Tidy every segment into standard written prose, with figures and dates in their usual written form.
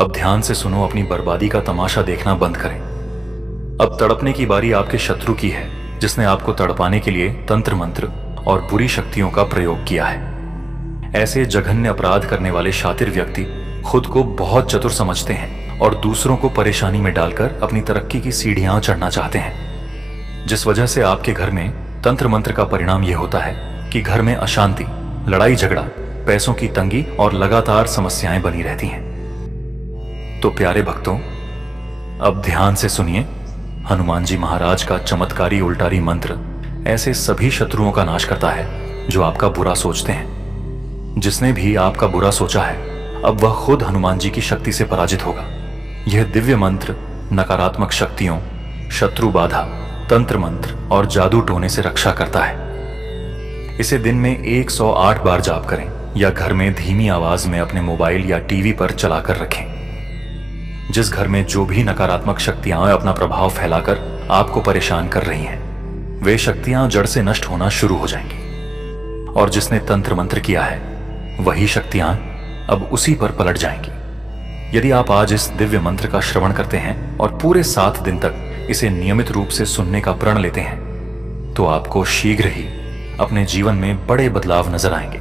अब ध्यान से सुनो, अपनी बर्बादी का तमाशा देखना बंद करें। अब तड़पने की बारी आपके शत्रु की है, जिसने आपको तड़पाने के लिए तंत्र मंत्र और बुरी शक्तियों का प्रयोग किया है। ऐसे जघन्य अपराध करने वाले शातिर व्यक्ति खुद को बहुत चतुर समझते हैं और दूसरों को परेशानी में डालकर अपनी तरक्की की सीढ़ियां चढ़ना चाहते हैं, जिस वजह से आपके घर में तंत्र मंत्र का परिणाम यह होता है कि घर में अशांति, लड़ाई झगड़ा, पैसों की तंगी और लगातार समस्याएं बनी रहती हैं। तो प्यारे भक्तों, अब ध्यान से सुनिए। हनुमान जी महाराज का चमत्कारी उल्टारी मंत्र ऐसे सभी शत्रुओं का नाश करता है जो आपका बुरा सोचते हैं। जिसने भी आपका बुरा सोचा है, अब वह खुद हनुमान जी की शक्ति से पराजित होगा। यह दिव्य मंत्र नकारात्मक शक्तियों, शत्रु बाधा, तंत्र मंत्र और जादू टोने से रक्षा करता है। इसे दिन में 108 बार जाप करें या घर में धीमी आवाज में अपने मोबाइल या टीवी पर चलाकर रखें। जिस घर में जो भी नकारात्मक शक्तियां अपना प्रभाव फैलाकर आपको परेशान कर रही हैं, वे शक्तियां जड़ से नष्ट होना शुरू हो जाएंगी और जिसने तंत्र मंत्र किया है, वही शक्तियां अब उसी पर पलट जाएंगी। यदि आप आज इस दिव्य मंत्र का श्रवण करते हैं और पूरे 7 दिन तक इसे नियमित रूप से सुनने का प्रण लेते हैं, तो आपको शीघ्र ही अपने जीवन में बड़े बदलाव नजर आएंगे।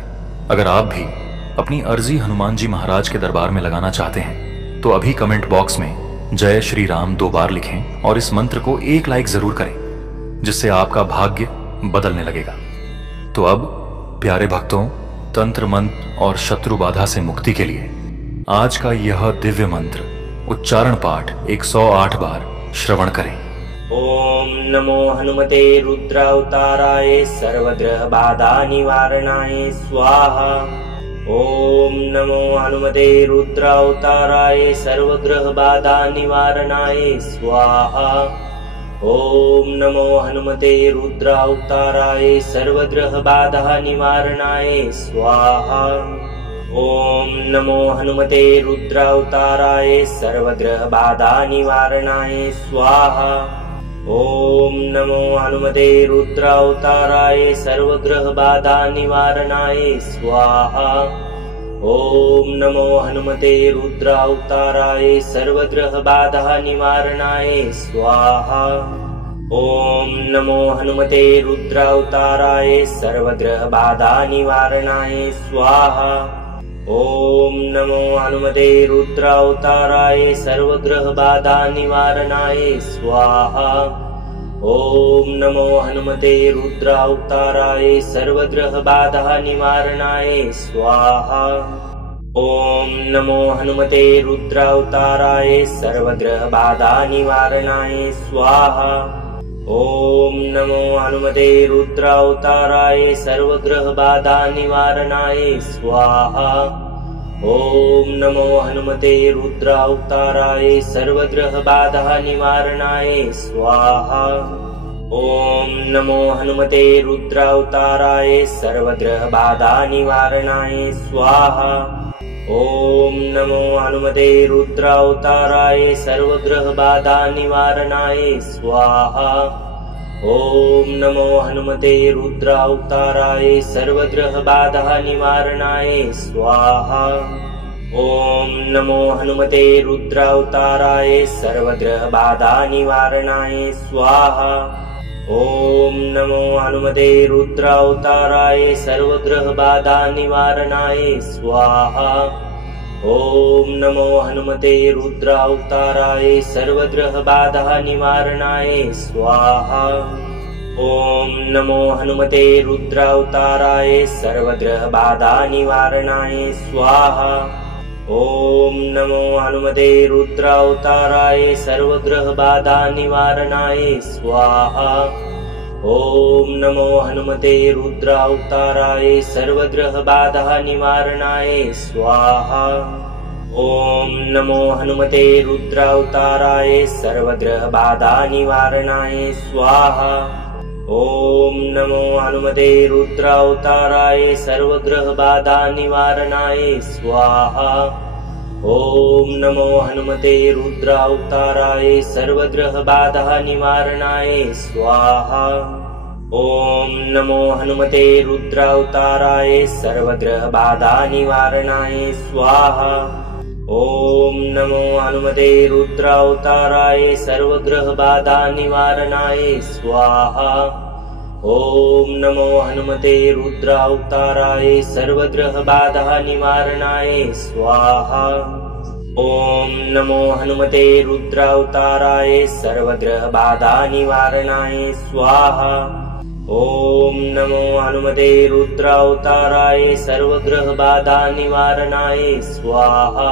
अगर आप भी अपनी अर्जी हनुमान जी महाराज के दरबार में लगाना चाहते हैं, तो अभी कमेंट बॉक्स में जय श्री राम 2 बार लिखें और इस मंत्र को 1 लाइक जरूर करें, जिससे आपका भाग्य बदलने लगेगा। तो अब प्यारे भक्तों, तंत्र मंत्र और शत्रु बाधा से मुक्ति के लिए आज का यह दिव्य मंत्र उच्चारण पाठ 108 बार श्रवण करें। ओम नमो हनुमते रुद्रावताराय सर्वग्रह बाधा निवारणाय स्वाहा। ओम नमो हनुमते रुद्रावताराय सर्वग्रह बाधा निवारणाय स्वाहा। ओम नमो हनुमते रुद्रावताराय सर्वग्रह बाधा निवारणाय स्वाहा। ओम नमो हनुमते रुद्रावताराय सर्वग्रह बाधा निवारणाय स्वाहा। ओम नमो हनुमते रुद्रावताराय सर्वग्रह बाधा निवारणाय स्वाहा। ओम नमो हनुमते रुद्रावताराय सर्वग्रह बाधा निवारणाय स्वाहा। ओम नमो हनुमते रुद्रावताराय सर्वग्रह बाधा निवारणाय स्वाहा। ओम नमो हनुमते रुद्रावताराय सर्वग्रह बाधा निवारणाय स्वाहा। ओम नमो हनुमते रुद्रावताराय सर्वग्रह बाधा निवारणाय स्वाहा। ओम नमो हनुमते रुद्रावताराय सर्वग्रह बाधा निवारणाय स्वाहा। ओम नमो हनुमते रुद्रावताराय सर्वग्रह बाधा निवारणाय स्वाहा। ओम नमो हनुमते रुद्रावताराय सर्वग्रह बाधा निवारणाय स्वाहा। ओम नमो हनुमते रुद्रावताराय सर्वग्रह बाधा निवारणाय स्वाहा। ओम नमो हनुमते रुद्रावताराय सर्वग्रह बाधा निवारणाय स्वाहा। ओम नमो हनुमते रुद्रावताराय सर्वग्रह बाधा निवारणाय स्वाहा। ओम नमो हनुमते रुद्रावताराय सर्वग्रह बाधा निवारणाय स्वाहा। ओम नमो हनुमते रुद्रावताराय सर्वग्रह बाधा निवारणाय स्वाहा। ओम नमो हनुमते रुद्रावताराय सर्वग्रह बाधा निवारणाय स्वाहा। ओम नमो हनुमते रुद्रावताराय सर्वग्रह बाधा निवारणाय स्वाहा। ओम नमो हनुमते रुद्रावताराय सर्वग्रह बाधा निवारणाय स्वाहा। ओम नमो हनुमते रुद्रावताराय सर्वग्रह बाधा निवारणाय स्वाहा। ओम नमो हनुमते रुद्रावताराय सर्वग्रह बाधा निवारणाय स्वाहा। ओम नमो हनुमते रुद्रावताराय सर्वग्रह बाधा निवारणाय स्वाहा। ओम नमो हनुमते रुद्रावताराय सर्वग्रह बाधा निवारणाय स्वाहा। ओम नमो हनुमते रुद्रावताराय सर्वग्रह बाधा निवारणाय स्वाहा। ॐ नमो हनुमते रुद्रावताराय सर्वग्रहबाधा निवारणाय स्वाहा। ॐ नमो हनुमते रुद्रावताराय सर्वग्रहबाधा निवारणाय स्वाहा। ॐ नमो हनुमते रुद्रावताराय सर्वग्रहबाधा निवारणाय स्वाहा। ॐ नमो हनुमते रुद्रावताराय सर्वग्रहबाधा निवारणाय स्वाहा।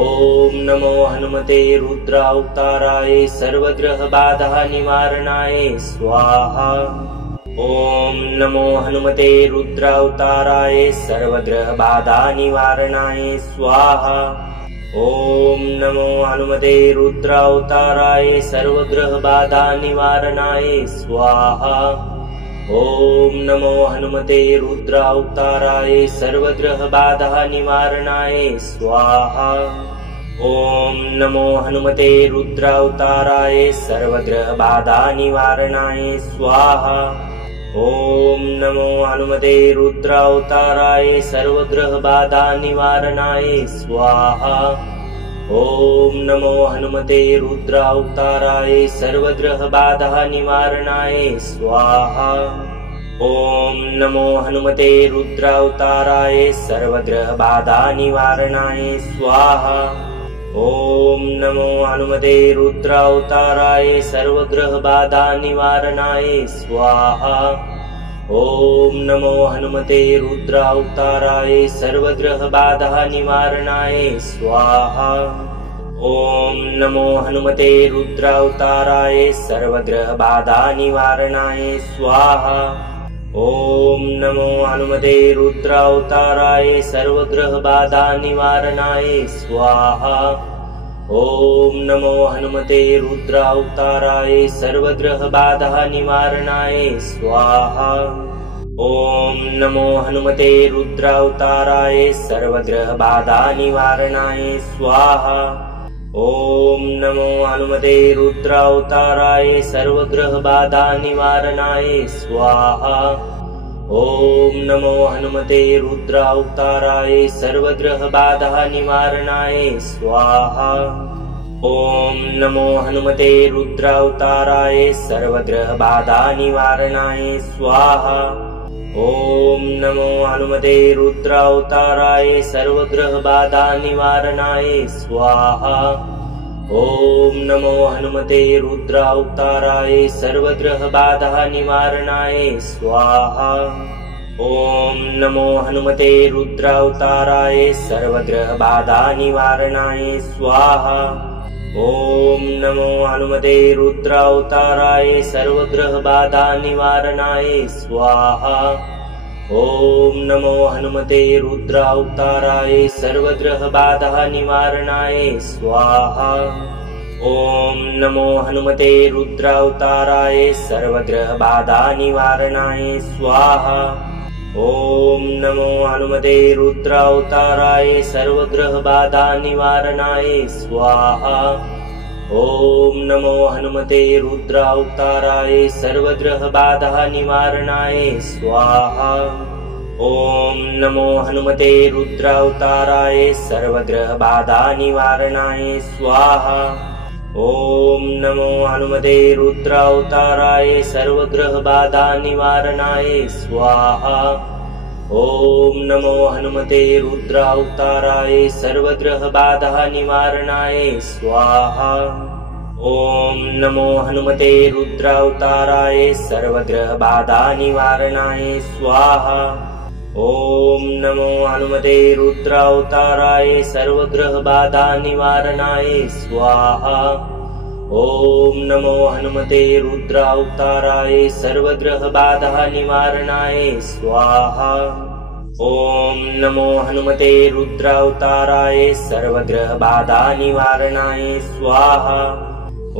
ॐ नमो हनुमते रुद्रावताराय सर्वग्रहबाधा निवारणाय स्वाहा। ॐ नमो हनुमते रुद्रावताराय सर्वग्रहबाधा निवारणाय स्वाहा। ॐ नमो हनुमते रुद्रावताराय सर्वग्रहबाधा निवारणाय स्वाहा। ॐ नमो हनुमते रुद्रावताराय सर्वग्रहबाधा निवारणाय स्वाहा। ॐ नमो हनुमते रुद्रावताराय सर्वग्रहबाधा निवारणाय स्वाहा। ॐ नमो हनुमते रुद्रावताराय सर्वग्रहबाधा निवारणाय स्वाहा। ॐ नमो हनुमते रुद्रावताराय सर्वग्रहबाधा निवारणाय स्वाहा। ॐ नमो हनुमते रुद्रावताराय सर्वग्रहबाधा निवारणाय स्वाहा। ॐ नमो हनुमते रुद्रावताराय सर्वग्रहबाधा निवारणाय स्वाहा। ॐ नमो हनुमते रुद्रावताराय सर्वग्रहबाधा निवारणाय स्वाहा। ॐ नमो हनुमते रुद्रावताराय सर्वग्रहबाधा निवारणाय स्वाहा। ॐ नमो हनुमते रुद्रावताराय सर्वग्रहबाधा निवारणाय स्वाहा। ॐ नमो हनुमते रुद्रावताराय सर्वग्रहबाधा निवारणाय स्वाहा। ॐ नमो हनुमते रुद्रावताराय सर्वग्रहबाधा निवारणाय स्वाहा। ॐ नमो हनुमते रुद्रावताराय सर्वग्रहबाधा निवारणाय स्वाहा। ॐ नमो हनुमते रुद्रावताराय सर्वग्रहबाधा निवारणाय स्वाहा। ॐ नमो हनुमते रुद्रावताराय सर्वग्रहबाधा निवारणाय स्वाहा। ॐ नमो हनुमते रुद्रावताराय सर्वग्रहबाधा निवारणाय स्वाहा। ॐ नमो हनुमते रुद्रावताराय सर्वग्रहबाधा निवारणाय स्वाहा। ॐ नमो हनुमते रुद्रावताराय सर्वग्रहबाधा निवारणाय स्वाहा। ॐ नमो हनुमते रुद्रावताराय सर्वग्रहबाधा निवारणाय स्वाहा। ॐ नमो हनुमते रुद्रावताराय सर्वग्रहबाधा निवारणाय स्वाहा। ॐ नमो हनुमते रुद्रावताराय सर्वग्रहबाधा निवारणाय स्वाहा। ॐ नमो हनुमते रुद्रावताराय सर्वग्रहबाधा निवारणाय स्वाहा। ॐ नमो हनुमते रुद्रावताराय सर्वग्रहबाधा निवारणाय स्वाहा। ॐ नमो हनुमते रुद्रावताराय सर्वग्रहबाधा निवारणाय स्वाहा। ॐ नमो हनुमते रुद्रावताराय सर्वग्रहबाधा निवारणाय स्वाहा। ॐ नमो हनुमते रुद्रावताराय सर्वग्रहबाधा निवारणाय स्वाहा। ॐ नमो हनुमते रुद्रावताराय सर्वग्रहबाधा निवारणाय स्वाहा। ॐ नमो हनुमते रुद्रावताराय सर्वग्रहबाधा निवारणाय स्वाहा। ॐ नमो हनुमते रुद्रावताराय सर्वग्रहबाधा निवारणाय स्वाहा। ॐ नमो हनुमते रुद्रावताराय सर्वग्रहबाधा निवारणाय स्वाहा। ॐ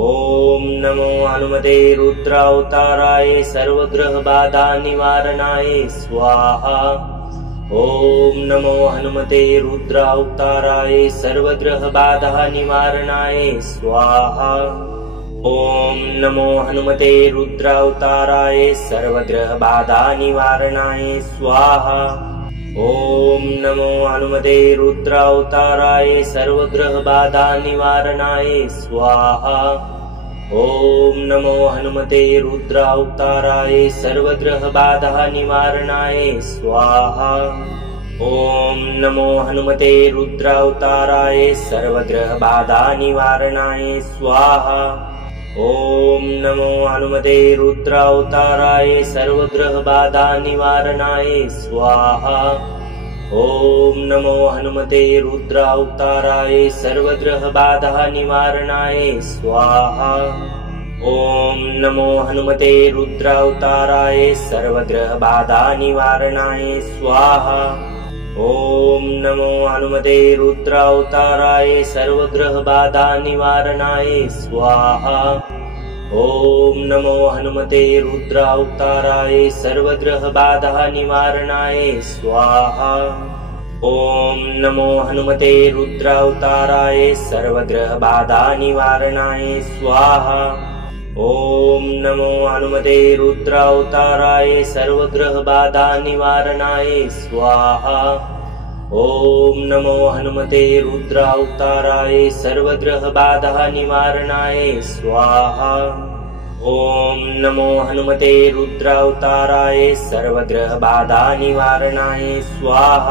नमो हनुमते रुद्रावताराय सर्वग्रहबाधा निवारणाय स्वाहा। ॐ नमो हनुमते रुद्रावताराय सर्वग्रहबाधा निवारणाय स्वाहा। ॐ नमो हनुमते रुद्रावताराय सर्वग्रहबाधा निवारणाय स्वाहा। ॐ नमो हनुमते रुद्रावताराय सर्वग्रहबाधा निवारणाय स्वाहा। ॐ नमो हनुमते रुद्रावताराय सर्वग्रहबाधा निवारणाय स्वाहा। ॐ नमो हनुमते रुद्रावताराय सर्वग्रहबाधा निवारणाय स्वाहा। ॐ नमो हनुमते रुद्रावताराय सर्वग्रहबाधा निवारणाय स्वाहा। ॐ नमो हनुमते रुद्रावताराय सर्वग्रहबाधा निवारणाय स्वाहा। ॐ नमो हनुमते रुद्रावताराय सर्वग्रहबाधा निवारणाय स्वाहा। ॐ नमो हनुमते रुद्रावताराय सर्वग्रहबाधा निवारणाय स्वाहा। ॐ नमो हनुमते रुद्रावताराय सर्वग्रहबाधा निवारणाय स्वाहा। ॐ नमो हनुमते रुद्रावताराय सर्वग्रहबाधा निवारणाय स्वाहा। ॐ नमो हनुमते रुद्रावताराय सर्वग्रहबाधा निवारणाय स्वाहा। ॐ नमो हनुमते रुद्रावताराय सर्वग्रहबाधा निवारणाय स्वाहा। ॐ नमो हनुमते रुद्रावताराय सर्वग्रहबाधा निवारणाय स्वाहा।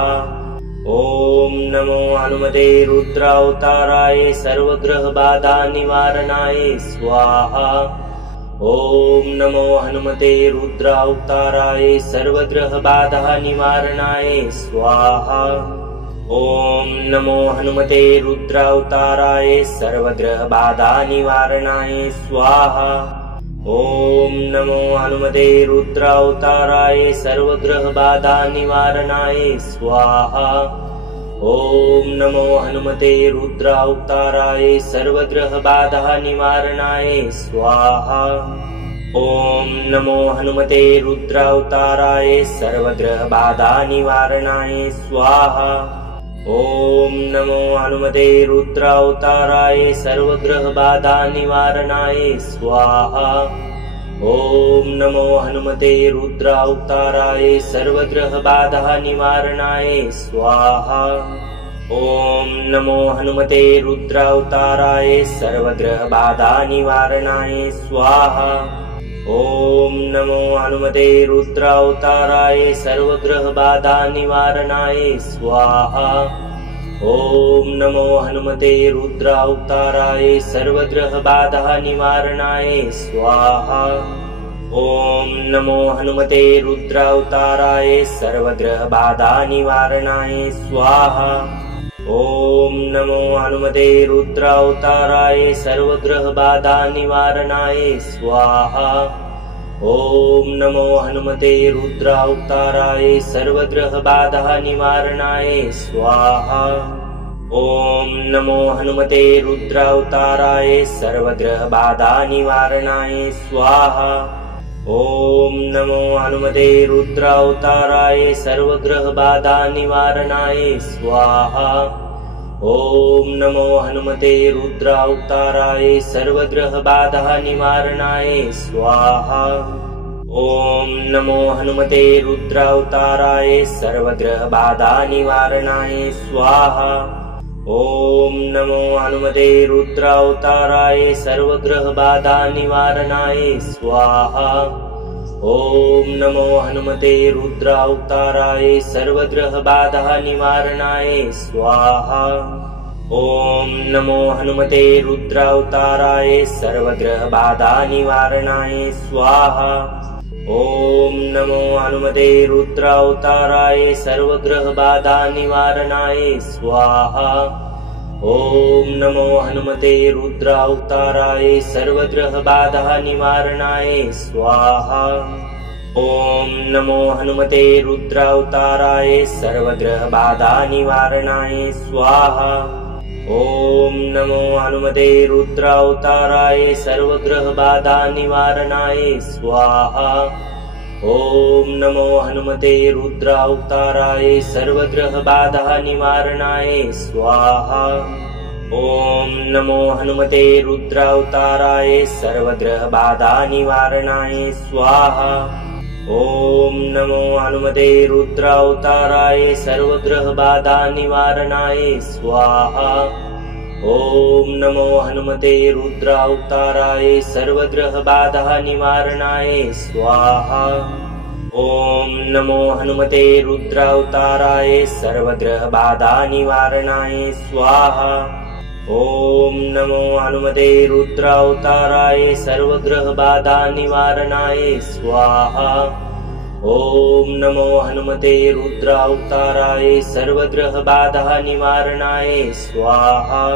ॐ नमो हनुमते रुद्रावताराय सर्वग्रहबाधा निवारणाय स्वाहा। ॐ नमो हनुमते रुद्रावताराय सर्वग्रहबाधा निवारणाय स्वाहा। ॐ नमो हनुमते रुद्रावताराय सर्वग्रहबाधा निवारणाय स्वाहा। ॐ नमो हनुमते रुद्रावताराय सर्वग्रहबाधा निवारणाय स्वाहा। ॐ नमो हनुमते रुद्रावताराय सर्वग्रहबाधा निवारणाय स्वाहा। ॐ नमो हनुमते रुद्रावताराय सर्वग्रहबाधा निवारणाय स्वाहा। ॐ नमो हनुमते रुद्रावताराय सर्वग्रहबाधा निवारणाय स्वाहा। ॐ नमो हनुमते रुद्रावताराय सर्वग्रहबाधा निवारणाय स्वाहा। ॐ नमो हनुमते रुद्रावताराय सर्वग्रहबाधा निवारणाय स्वाहा। ॐ नमो हनुमते रुद्रावताराय सर्वग्रहबाधा निवारणाय स्वाहा। ॐ नमो हनुमते रुद्रावताराय सर्वग्रहबाधा निवारणाय स्वाहा। ॐ नमो हनुमते रुद्रावताराय सर्वग्रहबाधा निवारणाय स्वाहा। ॐ नमो हनुमते रुद्रावताराय सर्वग्रहबाधा निवारणाय स्वाहा। ॐ नमो हनुमते रुद्रावताराय सर्वग्रहबाधा निवारणाय स्वाहा। ॐ नमो हनुमते रुद्रावताराय सर्वग्रहबाधा निवारणाय स्वाहा। ॐ नमो हनुमते रुद्रावताराय सर्वग्रहबाधा निवारणाय स्वाहा। ॐ नमो हनुमते रुद्रावताराय सर्वग्रहबाधा निवारणाय स्वाहा। ॐ नमो हनुमते रुद्रावताराय सर्वग्रहबाधा निवारणाय स्वाहा। ॐ नमो हनुमते रुद्रावताराय सर्वग्रहबाधा निवारणाय स्वाहा। ॐ नमो हनुमते रुद्रावताराय सर्वग्रहबाधा निवारणाय स्वाहा। ॐ नमो हनुमते रुद्रावताराय सर्वग्रहबाधा निवारणाय स्वाहा। ॐ नमो हनुमते रुद्रावताराय सर्वग्रहबाधा निवारणाय स्वाहा। ॐ नमो हनुमते रुद्रावताराय सर्वग्रहबाधा निवारणाय स्वाहा। ॐ नमो हनुमते रुद्रावताराय सर्वग्रहबाधा निवारणाय स्वाहा। ॐ नमो हनुमते रुद्रावताराय सर्वग्रहबाधा निवारणाय स्वाहा। ॐ नमो हनुमते रुद्रावताराय सर्वग्रहबाधा निवारणाय स्वाहा। ॐ नमो हनुमते रुद्रावताराय सर्वग्रहबाधा निवारणाय स्वाहा। ॐ नमो हनुमते रुद्रावताराय सर्वग्रहबाधा निवारणाय स्वाहा। ॐ नमो हनुमते रुद्रावताराय सर्वग्रहबाधा निवारणाय स्वाहा। ॐ नमो हनुमते रुद्रावताराय सर्वग्रहबाधा निवारणाय स्वाहा। ॐ नमो हनुमते रुद्रावताराय सर्वग्रहबाधा निवारणाय स्वाहा। ॐ नमो हनुमते रुद्रावताराय सर्वग्रहबाधा निवारणाय स्वाहा।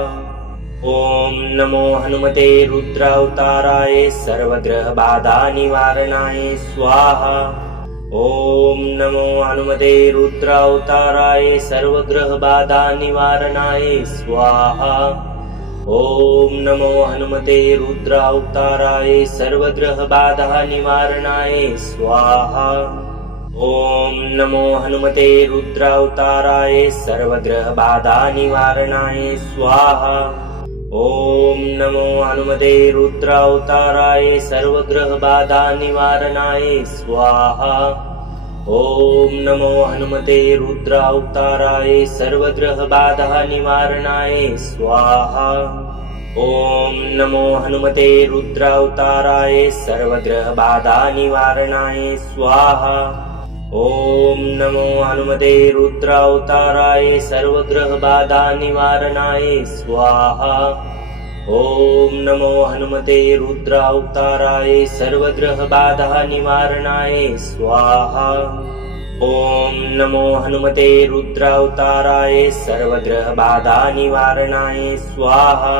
ॐ नमो हनुमते रुद्रावताराय सर्वग्रहबाधा निवारणाय स्वाहा। ॐ नमो हनुमते रुद्रावताराय सर्वग्रहबाधा निवारणाय स्वाहा। ॐ नमो हनुमते रुद्रावताराय सर्वग्रहबाधा निवारणाय स्वाहा। ॐ नमो हनुमते रुद्रावताराय सर्वग्रहबाधा निवारणाय स्वाहा। ॐ नमो हनुमते रुद्रावताराय सर्वग्रहबाधा निवारणाय स्वाहा। ॐ नमो हनुमते रुद्रावताराय सर्वग्रहबाधा निवारणाय स्वाहा। ॐ नमो हनुमते रुद्रावताराय सर्वग्रहबाधा निवारणाय स्वाहा। ॐ नमो हनुमते रुद्रावताराय सर्वग्रहबाधा निवारणाय स्वाहा। ॐ नमो हनुमते रुद्रावताराय सर्वग्रहबाधा निवारणाय स्वाहा। ॐ नमो हनुमते रुद्रावताराय सर्वग्रहबाधा निवारणाय स्वाहा।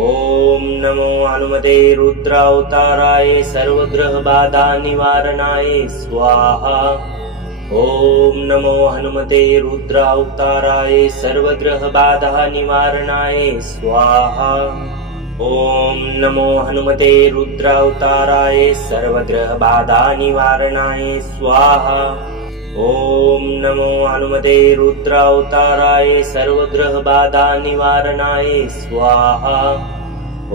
ॐ नमो हनुमते रुद्रावताराय सर्वग्रहबाधा निवारणाय स्वाहा। ॐ नमो हनुमते रुद्रावताराय सर्वग्रहबाधा निवारणाय स्वाहा। ॐ नमो हनुमते रुद्रावताराय सर्वग्रहबाधा निवारणाय स्वाहा। ॐ नमो हनुमते रुद्रावताराय सर्वग्रहबाधा निवारणाय स्वाहा।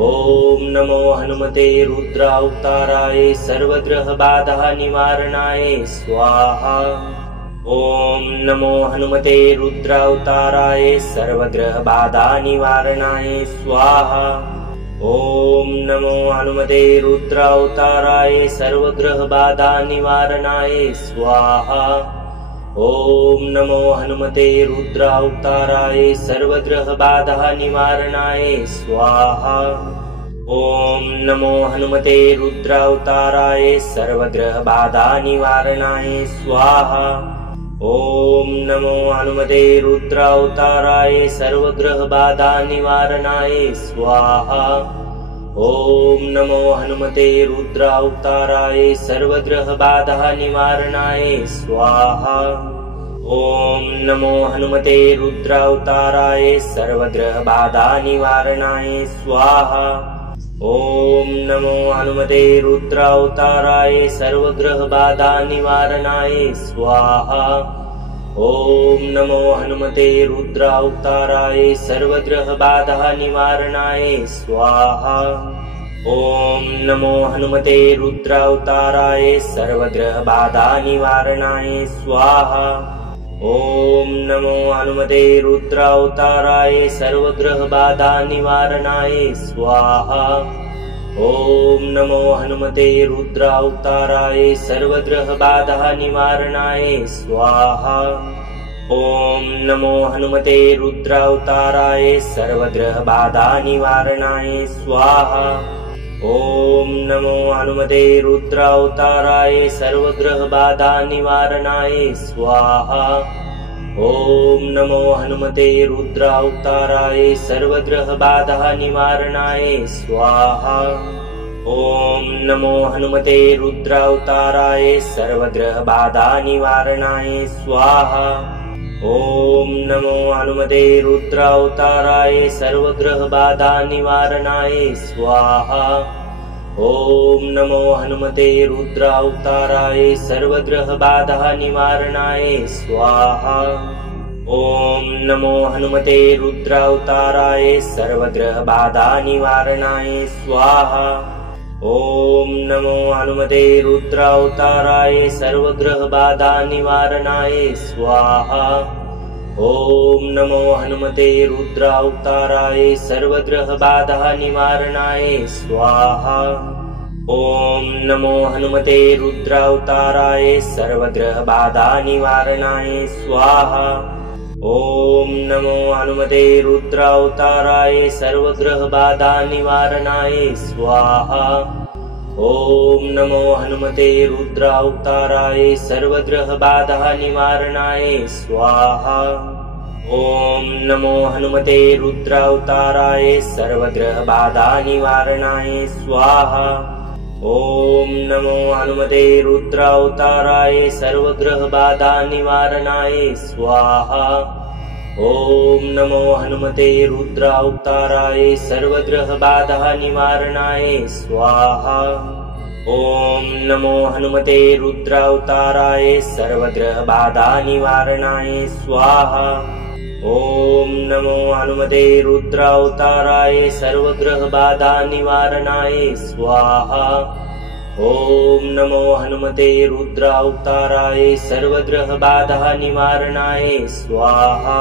ॐ नमो हनुमते रुद्रावताराय सर्वग्रहबाधा निवारणाय स्वाहा। ॐ नमो हनुमते रुद्रावताराय सर्वग्रहबाधा निवारणाय स्वाहा। ॐ नमो हनुमते रुद्रावताराय सर्वग्रहबाधा निवारणाय स्वाहा। ॐ नमो हनुमते रुद्रावताराय सर्वग्रहबाधा निवारणाय स्वाहा। ॐ नमो हनुमते रुद्रावताराय सर्वग्रहबाधा निवारणाय स्वाहा। ॐ नमो हनुमते रुद्रावताराय सर्वग्रहबाधा निवारणाय स्वाहा। ॐ नमो हनुमते रुद्रावताराय सर्वग्रहबाधा निवारणाय स्वाहा। ॐ नमो हनुमते रुद्रावताराय सर्वग्रहबाधा निवारणाय स्वाहा। ॐ नमो हनुमते रुद्रावताराय सर्वग्रहबाधा निवारणाय स्वाहा। ॐ नमो हनुमते रुद्रावताराय सर्वग्रहबाधा निवारणाय स्वाहा। ॐ नमो हनुमते रुद्रावताराय सर्वग्रहबाधा निवारणाय स्वाहा। ॐ नमो हनुमते रुद्रावताराय सर्वग्रहबाधा निवारणाय स्वाहा। ॐ नमो हनुमते रुद्रावताराय सर्वग्रहबाधा निवारणाय स्वाहा। ॐ नमो हनुमते रुद्रावताराय सर्वग्रहबाधा निवारणाय स्वाहा। ॐ नमो हनुमते रुद्रावताराय सर्वग्रहबाधा निवारणाय स्वाहा। ॐ नमो हनुमते रुद्रावताराय सर्वग्रहबाधा निवारणाय स्वाहा। ॐ नमो हनुमते रुद्रावताराय सर्वग्रहबाधा निवारणाय स्वाहा। ॐ नमो हनुमते रुद्रावताराय सर्वग्रहबाधा निवारणाय स्वाहा। ॐ नमो हनुमते रुद्रावताराय सर्वग्रहबाधा निवारणाय स्वाहा। ॐ नमो हनुमते रुद्रावताराय सर्वग्रहबाधा निवारणाय स्वाहा। ॐ नमो हनुमते रुद्रावताराय सर्वग्रहबाधा निवारणाय स्वाहा। ॐ नमो हनुमते रुद्रावताराय सर्वग्रहबाधा निवारणाय स्वाहा। ॐ नमो हनुमते रुद्रावताराय सर्वग्रहबाधा निवारणाय स्वाहा। ॐ नमो हनुमते रुद्रावताराय सर्वग्रहबाधा निवारणाय स्वाहा। ॐ नमो हनुमते रुद्रावताराय सर्वग्रहबाधा निवारणाय स्वाहा। ॐ नमो हनुमते रुद्रावताराय सर्वग्रहबाधा निवारणाय स्वाहा। ॐ नमो हनुमते रुद्रावताराय सर्वग्रहबाधा निवारणाय स्वाहा। ॐ नमो हनुमते रुद्रावताराय सर्वग्रहबाधा निवारणाय स्वाहा। ॐ नमो हनुमते रुद्रावताराय सर्वग्रहबाधा निवारणाय स्वाहा। ॐ नमो हनुमते रुद्रावताराय सर्वग्रहबाधा निवारणाय स्वाहा। ॐ नमो हनुमते रुद्रावताराय सर्वग्रहबाधा निवारणाय स्वाहा।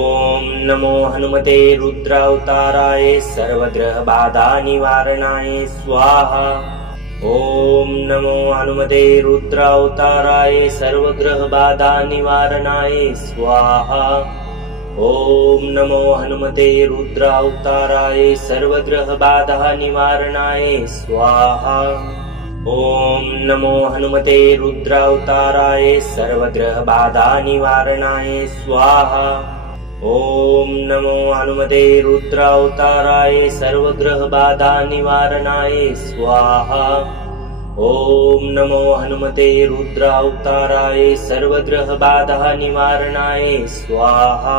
ॐ नमो हनुमते रुद्रावताराय सर्वग्रहबाधा निवारणाय स्वाहा। ॐ नमो हनुमते रुद्रावताराय सर्वग्रहबाधा निवारणाय स्वाहा। ॐ नमो हनुमते रुद्रावताराय सर्वग्रहबाधा निवारणाय स्वाहा। ॐ नमो हनुमते रुद्रावताराय सर्वग्रहबाधा निवारणाय स्वाहा। ॐ नमो हनुमते रुद्रावताराय सर्वग्रहबाधा निवारणाय स्वाहा। ॐ नमो हनुमते रुद्रावताराय सर्वग्रहबाधा निवारणाय स्वाहा।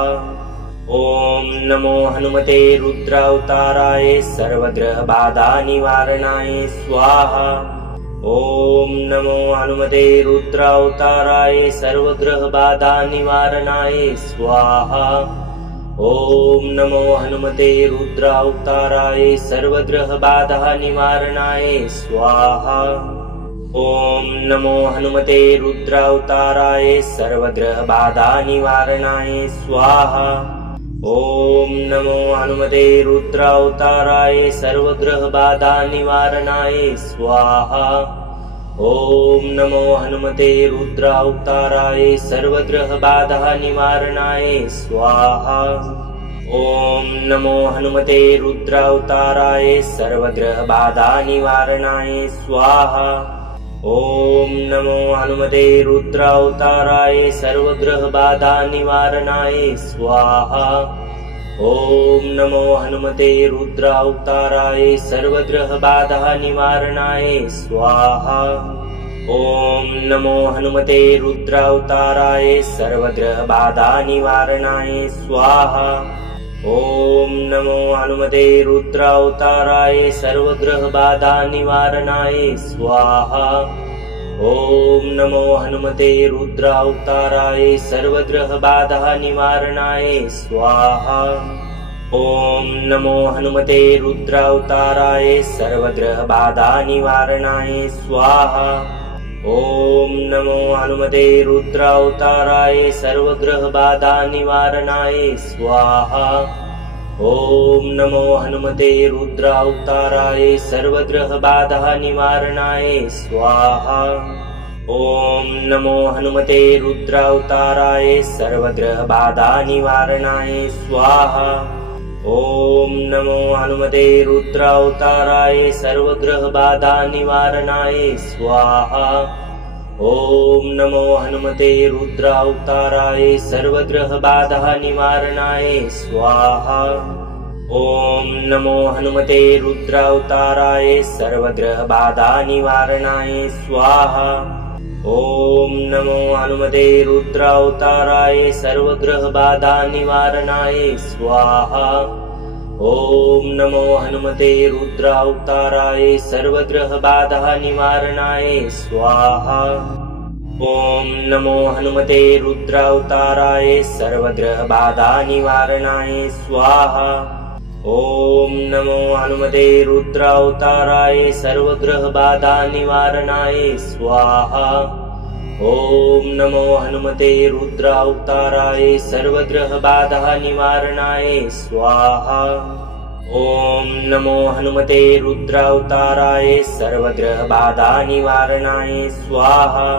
ॐ नमो हनुमते रुद्रावताराय सर्वग्रहबाधा निवारणाय स्वाहा। ॐ नमो हनुमते रुद्रावताराय सर्वग्रहबाधा निवारणाय स्वाहा। ॐ नमो हनुमते रुद्रावताराय सर्वग्रहबाधा निवारणाय स्वाहा। ॐ नमो हनुमते रुद्रावताराय सर्वग्रहबाधा निवारणाय स्वाहा। ॐ नमो हनुमते रुद्रावताराय सर्वग्रहबाधा निवारणाय स्वाहा। ॐ नमो हनुमते रुद्रावताराय सर्वग्रहबाधा निवारणाय स्वाहा। ॐ नमो हनुमते रुद्रावताराय सर्वग्रहबाधा निवारणाय स्वाहा। ॐ नमो हनुमते रुद्रावताराय सर्वग्रहबाधा निवारणाय स्वाहा। ॐ नमो हनुमते रुद्रावताराय सर्वग्रहबाधा निवारणाय स्वाहा। ॐ नमो हनुमते रुद्रावताराय सर्वग्रहबाधा निवारणाय स्वाहा। ॐ नमो हनुमते रुद्रावताराय सर्वग्रहबाधा निवारणाय स्वाहा। ॐ नमो हनुमते रुद्रावताराय सर्वग्रहबाधा निवारणाय स्वाहा। ॐ नमो हनुमते रुद्रावताराय सर्वग्रहबाधा निवारणाय स्वाहा। ॐ नमो हनुमते रुद्रावताराय सर्वग्रहबाधा निवारणाय स्वाहा। ॐ नमो हनुमते रुद्रावताराय सर्वग्रहबाधा निवारणाय स्वाहा। ॐ नमो हनुमते रुद्रावताराय सर्वग्रहबाधा निवारणाय स्वाहा। ॐ नमो हनुमते रुद्रावताराय सर्वग्रहबाधा निवारणाय स्वाहा। ॐ नमो हनुमते रुद्रावताराय सर्वग्रहबाधा निवारणाय स्वाहा। ॐ नमो हनुमते रुद्रावताराय सर्वग्रहबाधा निवारणाय स्वाहा। ॐ नमो हनुमते रुद्रावताराय सर्वग्रहबाधा निवारणाय स्वाहा। ॐ नमो हनुमते रुद्रावताराय सर्वग्रहबाधा निवारणाय स्वाहा। ॐ नमो हनुमते रुद्रावताराय सर्वग्रहबाधा निवारणाय स्वाहा। ॐ नमो हनुमते रुद्रावताराय सर्वग्रहबाधा निवारणाय स्वाहा। ॐ नमो हनुमते रुद्रावताराय सर्वग्रहबाधा निवारणाय स्वाहा। ॐ नमो हनुमते रुद्रावताराय सर्वग्रहबाधा निवारणाय स्वाहा।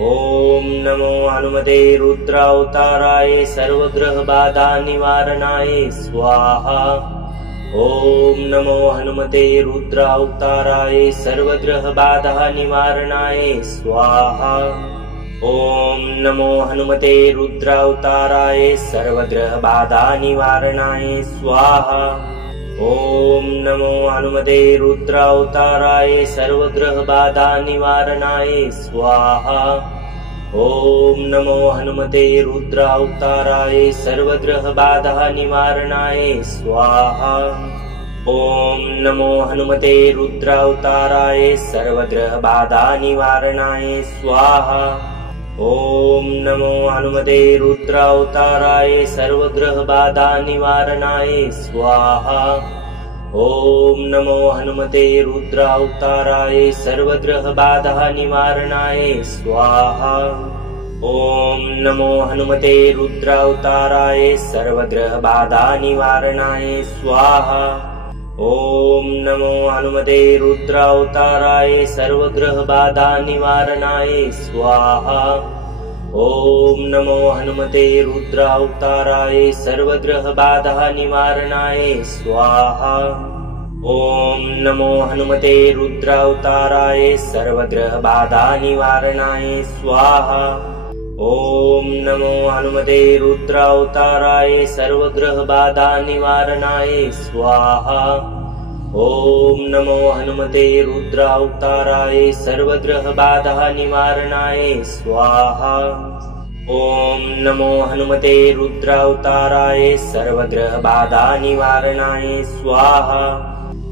ॐ नमो हनुमते रुद्रावताराय सर्वग्रहबाधा निवारणाय स्वाहा। ॐ नमो हनुमते रुद्रावताराय सर्वग्रहबाधा निवारणाय स्वाहा। ॐ नमो हनुमते रुद्रावताराय सर्वग्रहबाधा निवारणाय स्वाहा। ॐ नमो हनुमते रुद्रावताराय सर्वग्रहबाधा निवारणाय स्वाहा। ॐ नमो हनुमते रुद्रावताराय सर्वग्रहबाधा निवारणाय स्वाहा। ॐ नमो हनुमते रुद्रावताराय सर्वग्रहबाधा निवारणाय स्वाहा। ॐ नमो हनुमते रुद्रावताराय सर्वग्रहबाधा निवारणाय स्वाहा। ॐ नमो हनुमते रुद्रावताराय सर्वग्रहबाधा निवारणाय स्वाहा। ॐ नमो हनुमते रुद्रावताराय सर्वग्रहबाधा निवारणाय स्वाहा। ॐ नमो हनुमते रुद्रावताराय सर्वग्रहबाधा निवारणाय स्वाहा। ॐ नमो हनुमते रुद्रावताराय सर्वग्रहबाधा निवारणाय स्वाहा। ॐ नमो हनुमते रुद्रावताराय सर्वग्रहबाधा निवारणाय स्वाहा। ॐ नमो हनुमते रुद्रावताराय सर्वग्रहबाधा निवारणाय स्वाहा। ॐ नमो हनुमते रुद्रावताराय सर्वग्रहबाधा निवारणाय स्वाहा। ॐ नमो हनुमते रुद्रावताराय सर्वग्रहबाधा निवारणाय स्वाहा।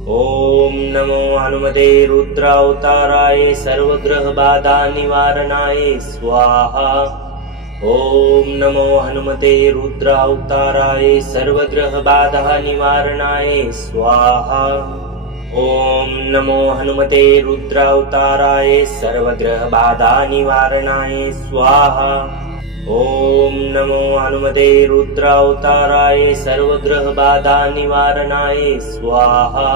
ॐ नमो हनुमते रुद्रावताराय सर्वग्रहबाधा निवारणाय स्वाहा। ॐ नमो हनुमते रुद्रावताराय सर्वग्रहबाधा निवारणाय स्वाहा। ॐ नमो हनुमते रुद्रावताराय सर्वग्रहबाधा निवारणाय स्वाहा। ॐ नमो हनुमते रुद्रावताराय सर्वग्रहबाधा निवारणाय स्वाहा। ॐ नमो हनुमते रुद्रावताराय सर्वग्रहबाधा निवारणाय स्वाहा।